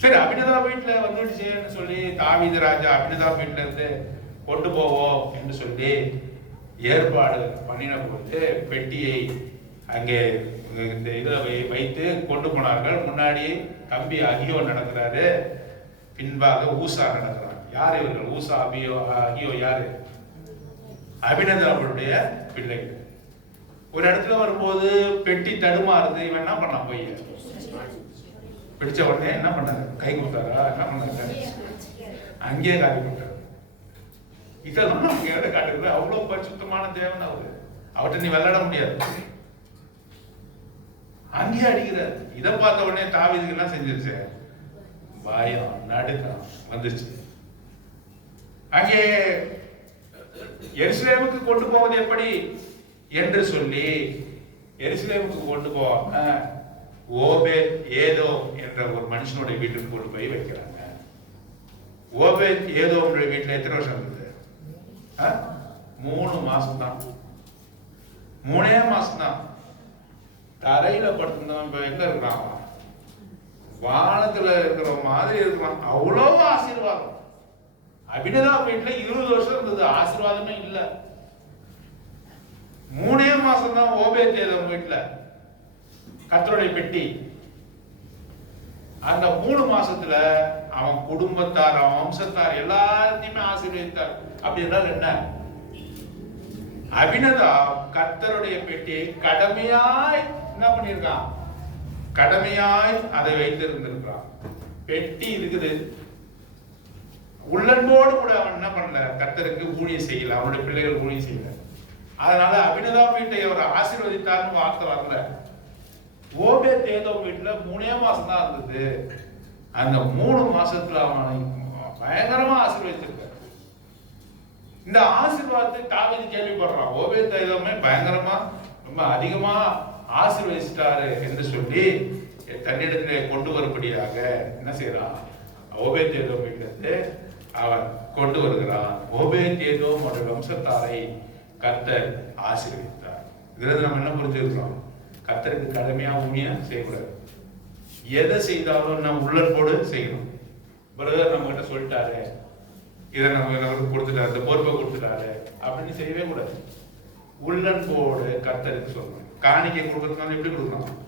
சரி, அபினதாப் வீட்டுல வந்துடுச்சேன்னு சொல்லி தாவீது ராஜா அபினதாப் வீட்டுல இருந்து கொண்டு போவோம் என்று சொல்லி ஏற்பாடு பண்ணின போது பெட்டியை அங்கே இந்த இதுல வைத்து கொண்டு போனார்கள். முன்னாடி தம்பி அகியோ நடக்கிறாரு, பின்பாக ஊசா நடக்கிறார். யார் இவர்கள்? ஊசா, அகியோ யாரு? அபினதாபுடைய பிள்ளைகள். ஒரு இடத்துல வரும்போது பெட்டி தடுமாறுது. இவன் என்ன பண்ணான்? போய் பிடிச்ச உடனே என்ன பண்ணாங்க? கை கொடுத்தாரா? என்ன பண்ணாங்க? அங்கேயே காலி பண்ணிட்டாரு. இதெல்லாம் நமக்கு எதை காட்டுறது? அவ்வளவு பரிசுத்தமான தேவன் அவரு. அவர்கிட்ட நீ விளையாட முடியாது. அங்கேயே அடிக்கிறார். இதை பார்த்த உடனே தாவீதுக்கு என்ன செஞ்சிருச்சு? பயம், நடுக்கம் வந்துருச்சு. அங்கே எருசலேமுக்கு கொண்டு போவது எப்படி என்று சொல்லி எருசலேமுக்கு கொண்டு போவாங்க. ஓபேத் ஏதோம் என்ற ஒரு மனுஷனுடைய வீட்டுக்கு கொண்டு போய் வைக்கிறாங்க. ஓபேத் ஏதோமுடைய வீட்டுல எத்தனை வருஷம் இருந்தது? 3 மாசம் தான். 3 மாசம் தான். தரையில படுத்திருந்தவன் இப்ப எங்க இருக்கிறான்? வானத்துல இருக்கிற மாதிரி இருக்கிறான். அவ்வளவு ஆசீர்வாதம். அபினதா வீட்டுல 20 வருஷம் இருந்தது, ஆசீர்வாதமே இல்ல. 3 மாசம் தான் ஓபேத் வீட்டுல கர்த்தருடைய பெட்டி. அந்த 3 மாசத்துல அவன் குடும்பத்தார், அவன் வம்சத்தார் எல்லாத்தையுமே ஆசீர்வதித்தார். அப்படி என்றால் என்ன? அபினதா கர்த்தருடைய பெட்டி கடமையாய் என்ன பண்ணிருக்கான்? கடமையாய் அதை வைத்திருந்திருக்கிறான். பெட்டி இருக்குது, உள்ளன்போடு கூட அவன் என்ன பண்ணல? கர்த்தருக்கு ஊழியம் செய்யல, அவனுடைய பிள்ளைகள் ஊழியம் செய்யல. அதனால அபினதா வீட்டை அவர் ஆசீர்வதித்தார்னு வார்த்தை வரல. ஓபேத் ஏதோம் வீட்டுல 3 மாசம் தான் இருந்தது. அந்த 3 மாசத்துல அவனை பயங்கரமா ஆசீர்வதித்திருக்கார். இந்த ஆசீர்வாதத்தை தாவீது கேள்விப்படுறான். ஓபேத் ஏதோமே பயங்கரமா ரொம்ப அதிகமா ஆசீர்வதிச்சிட்டாரு என்று சொல்லி தன்னிடத்திலே கொண்டு வரும்படியாக என்ன செய்யறான்? ஓபேத் ஏதோம் வீட்டிலிருந்து அவன் கொண்டு வருகிறான். ஓபேத் ஏதோம் அவருடைய வம்சத்தாரை கர்த்தர் ஆசீர்வதித்தார். இதுல நம்ம என்ன புரிஞ்சுக்கிறோம்? கர்த்தருக்கு கடமையா ஊழியம் செய்யக்கூடாது. எதை செய்தாலும் நம்ம உள்ளன்போடு செய்யணும். பிரதர் நம்ம கிட்ட சொல்லிட்டாரு, இதை நமக்கு கொடுத்துட்டாரு, இந்த பொறுப்பை கொடுத்துட்டாரு அப்படின்னு செய்யவே கூடாது. உள்ளன்போடு கர்த்தருக்கு சொல்லணும். காணிக்கை கொடுக்கறதுனால எப்படி கொடுக்கணும்?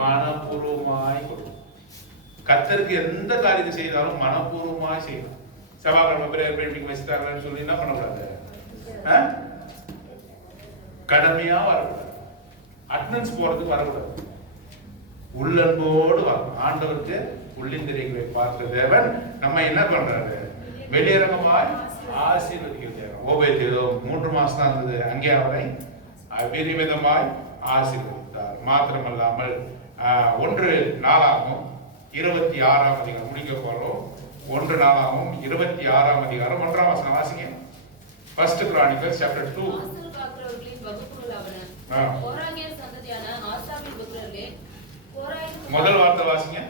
மனப்பூர்வமாய் கொடுக்கணும். கர்த்தருக்கு எந்த காரியத்தை செய்தாலும் மனப்பூர்வமாய் செய்யணும். செவ்வாய்க்கிழமை பிரேயர் மீட்டிங் வச்சுட்டாங்கன்னு சொல்லி என்ன பண்ணக்கூடாது? கடமையா வரக்கூடாது. அட்டெண்டன்ஸ் போறதுக்கு வரக்கூடாது. உள்ளன்போடு வரணும். ஆண்டவருக்கு உள்ளிந்திரியங்களை பார்த்த தேவன் நம்ம என்ன பண்றாரு? வெளியரங்கமாய் ஆசீர்வதிக்கிறார். ஓபேத் ஏதோ 3 மாசம் தான் இருந்தது, அங்கே அவரை அபரிமிதமாய் ஆசீர்வதித்தார். மாத்திரமல்லாமல் 1 நாளாகவும் 26ஆம் அதிகாரம் முடிக்க போறோம். 1 நாளாகவும் 26ஆம் அதிகாரம் 1ஆம் வசனம் வாசிங்க. First Chronicles chapter 2. முதல் வார்த்தை வாசிங்க.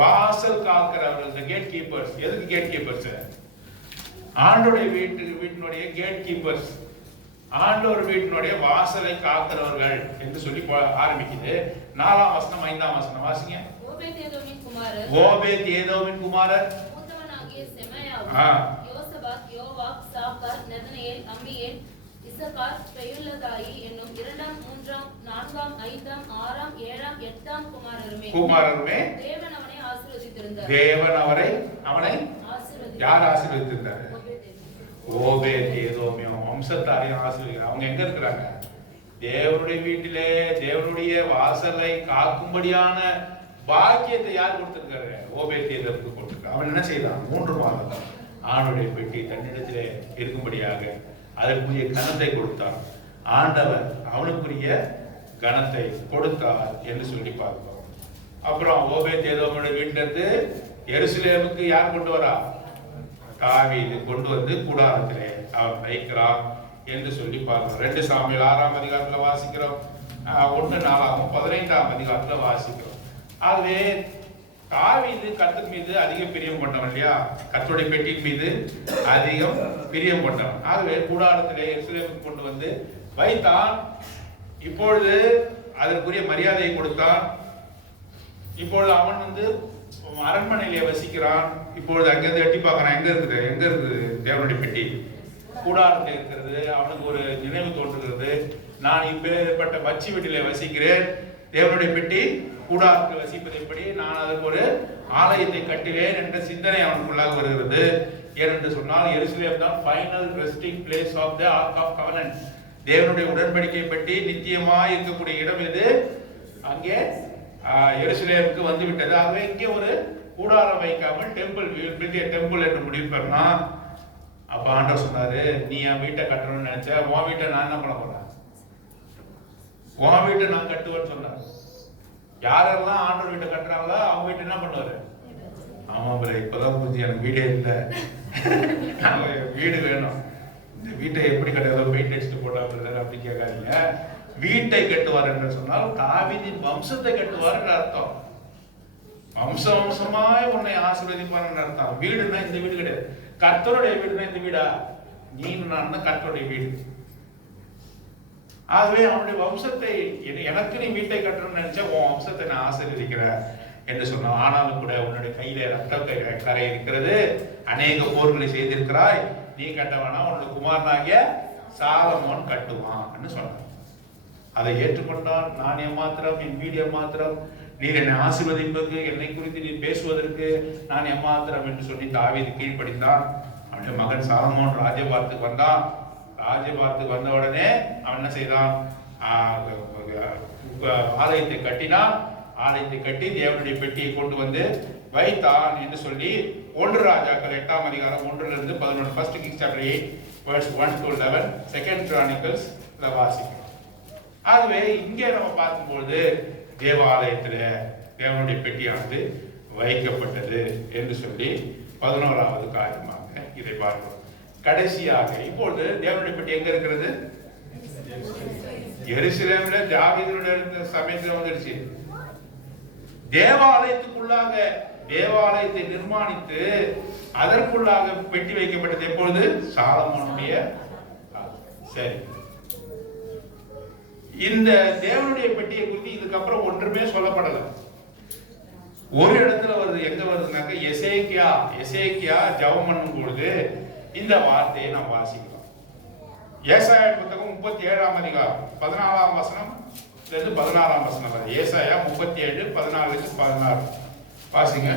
வாசல் காக்கிறவர்கள், the gatekeepers. எதுக்கு கேட் கீப்பர்ஸ்? ஆண்டோடைய வீட்டினுடைய கேட் கீப்பர்ஸ், ஆண்டவர் வீட்டினுடைய வாசலை காக்கிறவர்கள் என்று சொல்லி ஆரம்பிக்குது. 4ஆம் வசனம் 5ஆம் வசனம் வாசிங்க. ஓபேத் ஏதோமின் குமாரர் மூத்தவனாகிய செமாயாவும் யோசபாத், யோவாக், சாக்கார், நெதனேல், அம்மியேல், இசக்கார், பெயுல்லதாயி என்னும் 2ஆம், 3ஆம், 4ஆம், 5ஆம், 6ஆம், 7ஆம், 8ஆம் குமாரருமே தேவன் அவனை ஆசீர்வதித்திருந்தார். தேவன் அவனை யார் ஆசீர்வதித்திருந்தார்? ஓபேத் ஏதோமின் வம்சத்தாரையும் ஆசீர்வதிக்கிறார். அவங்க எங்க இருக்கிறாங்க? தேவனுடைய வீட்டிலே தேவனுடைய வாசலை காக்கும்படியான பாக்கியத்தை யார் கொடுத்திருக்காரு? ஓபேத் ஏதோமுக்கு கொடுத்திருக்காரு. அவன் என்ன செய்தான்? 3 மாதம் ஆணுடைய பெட்டி தன்னிடத்திலே இருக்கும்படியாக அதற்குரிய கனத்தை கொடுத்தான். ஆண்டவர் அவனுக்குரிய கனத்தை கொடுத்தார் என்று சொல்லி பார்க்கிறோம். அப்புறம் ஓபேத் ஏதோமுடைய வீட்டிலிருந்து எருசலேமுக்கு யார் கொண்டு வரா? தாவீது கொண்டு வந்து கூடாரத்திலே அவன் வைக்கிறான் என்று சொல்லி பார்க்கிறோம். 2 சாமுவேல் 6ஆம் அதிகாரத்துல வாசிக்கிறோம். 1 நாளாகவும் 15ஆம் அதிகாரத்துல வாசிக்கிறோம். ஆகவே தாவீது கர்த்தர் மீது அதிக பிரியம் கொண்டவன் இல்லையா? கர்த்தருடைய பெட்டியின் மீது அதிகம் பிரியம் கொண்டவன். ஆகவே கூடாரத்திலே எருசலேமுக்கு கொண்டு வந்து வைத்தான். இப்பொழுது அதற்குரிய மரியாதையை கொடுத்தான். இப்பொழுது அவன் வந்து அரண்மனையிலே வசிக்கிறான். இப்பொழுது அங்கிருந்து எட்டி பார்க்கறான். எங்க இருக்குது தேவனுடைய பெட்டி? கூடாரத்தில் இருக்கிறது. அவனுக்கு ஒரு நினைவு தோன்றுகிறது. நான் இப்பேற்பட்ட பச்சி வீட்டிலே வசிக்கிறேன், தேவனுடைய பெட்டி கூடாரத்தில் வசிப்பது எப்படி? நான் அதற்கு ஒரு ஆலயத்தை கட்டுவேன் என்ற சிந்தனை அவனுக்குள்ளாக வருகிறது. ஏனென்று சொன்னால் எருசலேம் தான் final resting place of the ark of covenant. தேவனுடைய உடன்படிக்கை பெட்டி நித்தியமாய் இருக்கக்கூடிய இடம் எது? அங்கே எருசலேமுக்கு வந்து விட்டது. ஆகவே இங்கே ஒரு கூடாரம் வைக்காமல் டெம்பிள் என்று முடிவு பண்ணா. அப்ப ஆண்டவர் சொன்னாரு, நீ என் வீட்டை கட்டணும்னு நினைச்ச, உன் வீட்டை நான் என்ன பண்ண போறேன்? உன் வீட்டை நான் கட்டுவேன்னு சொன்னார். யாரெல்லாம் ஆண்டவர் வீட்டை கட்டுறாங்களோ அவங்க வீட்டை என்ன பண்ணுவாரு? ஆமா பிள்ளை, இப்பதான் புரிஞ்சு, எனக்கு வீடே இல்லை, வீடு வேணும். இந்த வீட்டை எப்படி கட்டுறதோ பெயிண்ட் அடிச்சுட்டு போட்டா அப்படி கேட்காதீங்க. வீட்டை கட்டுவார் என்று சொன்னால் தாவீதின் வம்சத்தை கட்டுவார் என்று அர்த்தம். வம்சமாய் உன்னை ஆசீர்வதிப்பார் என்று அர்த்தம். வீடுன்னா இந்த வீடு கிடையாது. கர்த்தருடைய வீடுனா இந்த வீடா? நீ நான் கர்த்தருடைய வீடு. ஆகவே அவனுடைய வம்சத்தை எனக்கு நீ வீட்டை கட்டணும்னு நினைச்சா உன் வம்சத்தை நான் ஆசீர்வதிக்கிறேன் என்று சொன்னான். ஆனாலும் கூட உன்னுடைய கையில ரத்த கரை இருக்கிறது, அநேக போர்களை செய்திருக்கிறாய், நீ கட்டவனா உன்னுடைய குமாரனாகிய சாலமோன் கட்டுவான் சொன்னான். அதை ஏற்றுக்கொண்டான். நான் எம்மாத்திரம், என் வீடு எம்மாத்திரம், நீர் என்னை ஆசீர்வதிப்பதற்கு, என்னை குறித்து நீ பேசுவதற்கு நான் எம்மாத்திரம் என்று சொல்லி தாவீது கீழ்ப்படிந்தான். அவனுடைய மகன் சாலமோன் ராஜ்யபாரத்துக்கு வந்தான். ராஜ்யபாரத்துக்கு வந்த உடனே அவன் என்ன செய்தான்? ஆலயத்தை கட்டினான். ஆலயத்தை கட்டி தேவனுடைய பெட்டியை கொண்டு வந்து வைத்தான் என்று சொல்லி 1 ராஜாக்கள் 8ஆம் அதிகாரம் 1 - 11 1 Kings chapter 8 verse 1 to 11 2 Chronicles வாசிக்கிறோம். ஆகவே இங்கே நம்ம பார்க்கும்போது தேவாலயத்தில் தேவனுடைய பெட்டியானது வைக்கப்பட்டது என்று சொல்லி 11வது காரியமாக இதை பார்க்கிறோம். கடைசியாக இப்பொழுது தேவனுடைய பெட்டி எங்க இருக்கிறது? எருசலேமில் தாவீதுடைய சமயத்தில் வந்துடுச்சு. தேவாலயத்துக்குள்ளாக தேவாலயத்தை நிர்மாணித்து அதற்குள்ளாக பெட்டி வைக்கப்பட்டது எப்பொழுது? சாலமோனுடைய. சரி, இந்த தேவனுடைய பெட்டியை குறித்து இதுக்கப்புறம் ஒன்றுமே சொல்லப்படலை. ஒரு இடத்துல வருது. எங்க வருதுனாக்க எசேக்கியா ஜெபம் பண்ணும் பொழுது இந்த வார்த்தையை நாம் வாசிக்கிறோம். ஏசாயா புத்தகம் 37ஆம் அதிகாரம் 14ஆம் வசனம் 16ஆம் வசனம் வரை. ஏசாயா 37 14-16 வாசிங்க.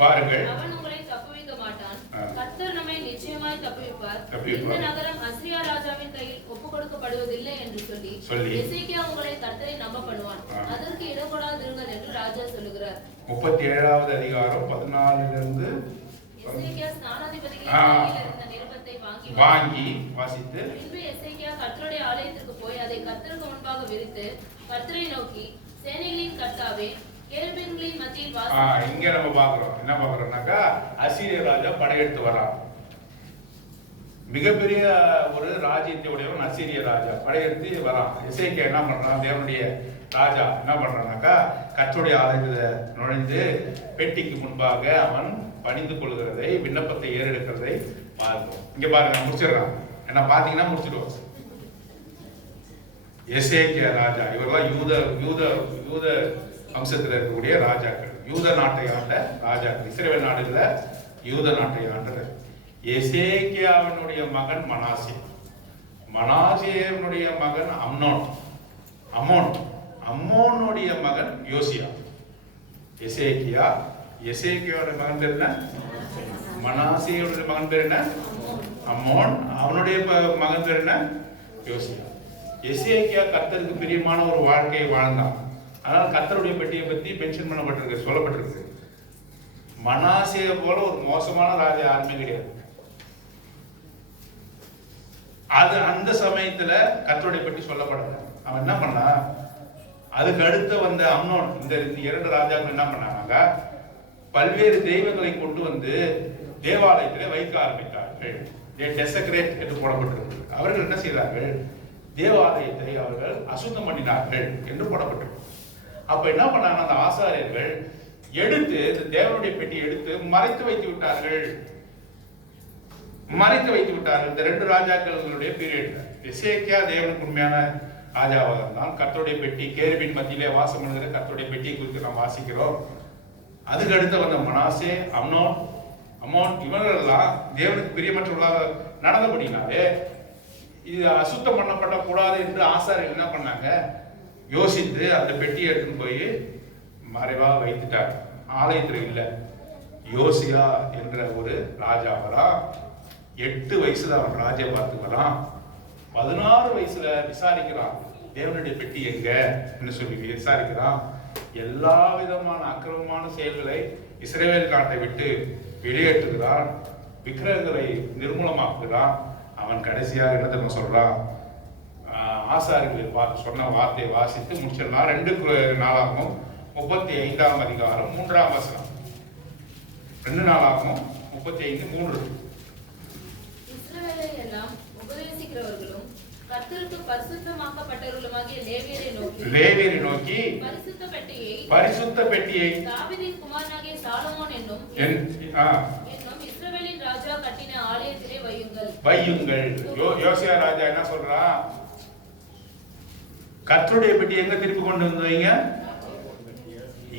பாருங்கள். அவன் உங்களை தப்புவிக்க மாட்டான். கர்த்தர் நம்மை நிச்சயமாய் தப்புவிப்பார். இந்த நகரம் அசீரியா ராஜாவின் கையில் ஒப்புக் கொடுக்கப்படுவதில்லை என்று சொல்லி எசேக்கியா உங்களை கர்த்தரை நம்ப பண்ணுவான். அதற்கு இடம் கொடாதிருங்கள் என்று ராஜா சொல்லுகிறார். 37வது அதிகாரம் 14 எசேக்கியா ஸ்நானாதிபதிகளின் கையில் இருந்த நிருபத்தை வாங்கி வாசித்து, பின்பு எசேக்கியா கர்த்தருடைய ஆலயத்திற்கு போய் அதை கர்த்தருக்கு முன்பாக விரித்து கர்த்தரை நோக்கி, சேனைகளின் கர்த்தாவே, கேருபீன்களின் மத்தியில் வாசம். இங்க நம்ம பாக்குறோம். என்ன பாக்குறோம்னாக்கா அசீரிய ராஜா படையெடுத்து வரான். மிகப்பெரிய ஒரு ராஜ்யத்தை உடையவன் அசீரிய ராஜா படையெடுத்து வரான். எசேக்கியா என்ன பண்றான்? தேவனுடைய ராஜா என்ன பண்றான்னாக்கா கர்த்தருடைய ஆலயத்தை நுழைந்து பெட்டிக்கு முன்பாக அவன் பணிந்து கொள்கிறதை, விண்ணப்பத்தை ஏறெடுக்கிறதை பார்க்கிறோம். இங்க பாருங்க, முடிச்சிடறான். என்ன பாத்தீங்கன்னா முடிச்சிடுவோம். எசேக்கியா ராஜா, இவரெல்லாம் யூத வம்சத்தில் இருக்கக்கூடிய ராஜாக்கள், யூத நாட்டை ஆண்ட ராஜாக்கள். இஸ்ரவேல் நாடுல யூத நாட்டை ஆண்டது. எசேக்கியாவினுடைய மகன் மனாசே, மனாசேனுடைய மகன் அம்மோனுடைய மகன் யோசியா. எசேக்கியாவுடைய மகன் பேர் என்ன? மனாசேயுடைய மகன் பேர் என்ன? அம்மோன். அவனுடைய மகன் பேர் என்ன? யோசியா. எசேக்கியா கர்த்தருக்கு பிரியமான ஒரு வாழ்க்கையை வாழ்ந்தான். அதனால கர்த்தருடைய பெட்டியை பத்தி மென்ஷன் பண்ணப்பட்டிருக்கு, சொல்லப்பட்டிருக்கு. மனாசே போல ஒரு மோசமான ராஜா யாருமே கிடையாது. அது அந்த சமயத்துல கர்த்தருடைய பெட்டி சொல்லப்படல. அவன் என்ன பண்ணா, அதுக்கு அடுத்து வந்த அம்னோன், இந்த 2 ராஜாக்கள் என்ன பண்ணாங்க, பல்வேறு தெய்வங்களை கொண்டு வந்து தேவாலயத்திலே வைக்க ஆரம்பித்தார்கள். டெசக்ரேட் என்று போடப்பட்டிருக்கு. அவர்கள் என்ன செய்தார்கள்? தேவாலயத்தை அவர்கள் அசுத்தம் பண்ணினார்கள் என்று போடப்பட்டிருக்கு. அப்ப என்ன பண்ணாங்க, அந்த ஆசாரியர்கள் எடுத்து தேவனுடைய பெட்டி எடுத்து மறைத்து வைத்து விட்டார்கள். இந்த 2 ராஜாக்களுடைய பீரியட். எசேக்கியா தேவனுக்கு உண்மையான ராஜாவாக இருந்தான். கர்த்தருடைய பெட்டி கேருபீன் மத்தியிலே வாசம் பண்ணுகிற கர்த்தருடைய பெட்டியை குறித்து நாம் வாசிக்கிறோம். அதுக்கு அடுத்து வந்த மனாசே, அம்மோன் இவர்கள் எல்லாம் தேவனுக்கு பிரியமற்றவர்களாக நடந்தபடினாலே இது அசுத்தம் பண்ணப்பட கூடாது என்று ஆசாரியர்கள் என்ன பண்ணாங்க, யோசித்து அந்த பெட்டியை எடுத்துன்னு போய் மறைவாக வைத்துட்டார். ஆலயத்தில் இல்லை. யோசியா என்ற ஒரு ராஜா வரான். 8 வயசுல அவன் ராஜ்யம் பார்த்து வரான். 16 வயசுல விசாரிக்கிறான், தேவனுடைய பெட்டி எங்க சொல்லி விசாரிக்கிறான். எல்லா விதமான அக்கிரமமான செயல்களை இஸ்ரவேல் நாட்டை விட்டு வெளியேற்றுகிறான். விக்கிரகங்களை நிர்மூலமாக்குகிறான். அவன் கடைசியாக என்ன தெரியுமா சொல்றான்? ஆசாரிகளை பார்த்து சொன்ன வார்த்தையை வாசித்து முடிச்சிடலாம். 2 நாளாகவும் 35ஆம் அதிகாரம் 3ஆம் வசனம். 2 நாளாகவும் 35:3. இஸ்ரவேலை எல்லாம் உபதேசிக்கிறவர்களும் கர்த்தருக்கு பரிசுத்தமாக்கப்பட்டவர்களுமாகிய லேவியரை நோக்கி பரிசுத்த பெட்டியை தாவீதின் குமாரனாகிய சாலமோன் என்னும் இஸ்ரவேலின் ராஜா கட்டின ஆலயத்திலே வையுங்கள். வையுங்கள். யோசியா ராஜா என்ன சொல்றான்? கர்த்தருடைய பெட்டி எங்க திருப்பி கொண்டு வந்து வைங்க.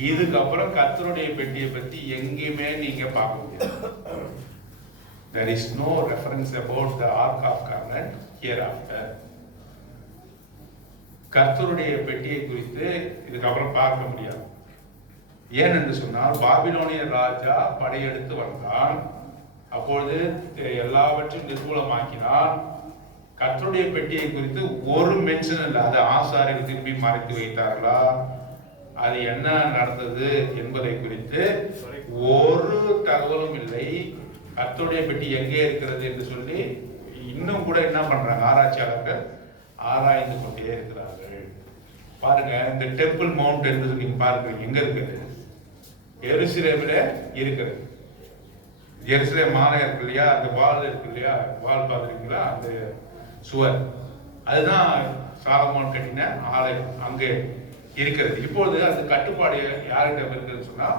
இதுக்கப்புறம் கர்த்தருடைய பெட்டியை பத்தி எங்கேயுமே நீங்க பார்க்க முடியாது. There is no reference about the Ark of Covenant hereafter. கர்த்தருடைய பெட்டியை குறித்து இதுக்கப்புறம் பார்க்க முடியாது. ஏனென்று சொன்னால் பாபிலோனிய ராஜா படையெடுத்து வந்தான். அப்பொழுது எல்லாவற்றையும் நிர்மூலமாக்கினான். கர்த்தருடைய பெட்டியை குறித்து ஒரு மென்ஷன் இல்லை. அது ஆசாரியர்கள் திரும்பி மறைத்து வைத்தார்களா, அது என்ன நடந்தது என்பதை குறித்து ஒரு தகவலும் இல்லை. கர்த்தருடைய பெட்டி எங்கே இருக்கிறது என்று சொல்லி இன்னும் கூட என்ன பண்றாங்க ஆராய்ச்சியாளர்கள் ஆராய்ந்து கொண்டே இருக்கிறார்கள். பாருங்க, இந்த டெம்பிள் மவுண்ட் என்று நீங்க பாருங்க எங்க இருக்குது? எருசலேமில் இருக்கிறது. எருசலேம் மாலை இருக்கு இல்லையா, அந்த வால் இருக்கு இல்லையா, வால் பார்த்துருக்கீங்களா, அந்த சுவர், அதுதான் சாலமோன் கட்டின ஆலயம் அங்கே இருக்கிறது. இப்பொழுது அந்த கட்டுப்பாடு யார்கிட்ட இருக்குதுன்னு சொன்னா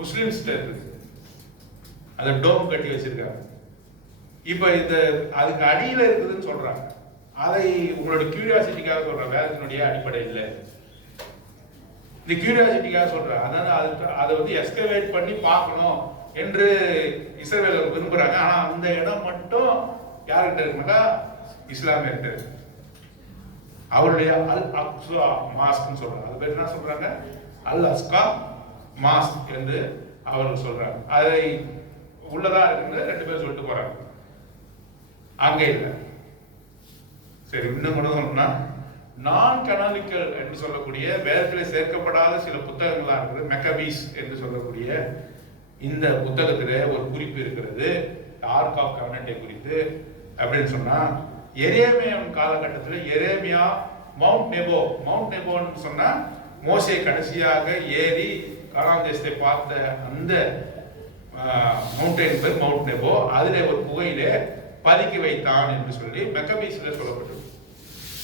முஸ்லிம்ஸ்கிட்ட இருக்குது. அந்த டோம் கட்டி வச்சிருக்காங்க. இப்ப இந்த அதுக்கு அடியில இருக்குதுன்னு சொல்றாங்க. அதை உங்களோட கியூரியாசிட்டிக்காக சொல்ற, வேதத்தினுடைய அடிப்படை இல்லை. இந்த கியூரியாசிட்டிக்காக சொல்றேன். அதாவது அதை வந்து எஸ்கலேட் பண்ணி பார்க்கணும் என்று இஸ்ரவேலர் விரும்புறாங்க. ஆனா அந்த இடம் மட்டும் யார்கிட்ட இருக்குன்னா இஸ்லாமியர்கிட்ட இருக்கு. அவருடைய அல் அக்ஸா மாஸ்க்னு சொல்றாங்க. அது பேர் என்ன சொல்றாங்க? அல் அஸ்கா மாஸ்க் என்று அவர்கள் சொல்றாங்க. அதை உள்ளதா இருக்குன்னு ரெண்டு பேரும் சொல்லிட்டு போறாங்க. அங்க இல்லை. சரி, இன்னும் கூட சொல்லணும்னா நான் கனானிக்கல் என்று சொல்லக்கூடிய வேதத்தில் சேர்க்கப்படாத சில புத்தகங்களா இருக்கிறது. மெக்கபீஸ் என்று சொல்லக்கூடிய இந்த புத்தகத்திலே ஒரு குறிப்பு இருக்கிறது ஆர்க் ஆஃப் கவர்னன்ட்டை குறித்து. அப்படின்னு சொன்னா எரேமியாவின் காலகட்டத்தில் எரேமியா மவுண்ட் நெபோன்னு சொன்னா மோசே கடைசியாக ஏறி கானான் தேசத்தை பார்த்த அந்த மவுண்டைன் பேர் மவுண்ட் நெபோ. அதிலே ஒரு புகையிலே பதுக்கி வைத்தான் என்று சொல்லி மெக்கபீஸ்ல சொல்லப்பட்டது.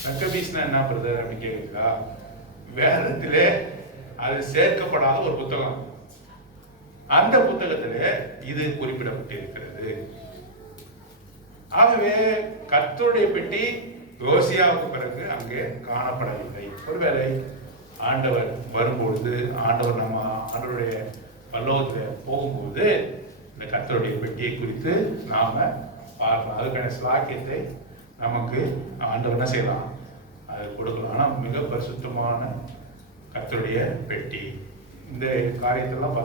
மெக்கபீஸ்னா என்ன பிரதர் அப்படின்னு கேட்குறீங்களா? வேதத்திலே அது சேர்க்கப்படாத ஒரு புத்தகம். அந்த புத்தகத்திலே இது குறிப்பிடப்பட்டிருக்கிறது. ஆகவே கர்த்தருடைய பெட்டி யோசியாவுக்கு பிறகு அங்கே காணப்படவில்லை. ஒருவேளை ஆண்டவர் வரும்பொழுது, ஆண்டவருடைய பல்லோகத்தில் போகும்போது இந்த கர்த்தருடைய பெட்டியை குறித்து நாம பார்க்கலாம். அதுக்கான ஸ்லாக்கியத்தை நமக்கு ஆண்டவர் என்ன செய்யலாம், அது கொடுக்கலாம். ஆனால் மிக பரிசுத்தமான கர்த்தருடைய பெட்டி. இந்த காரியத்தெல்லாம்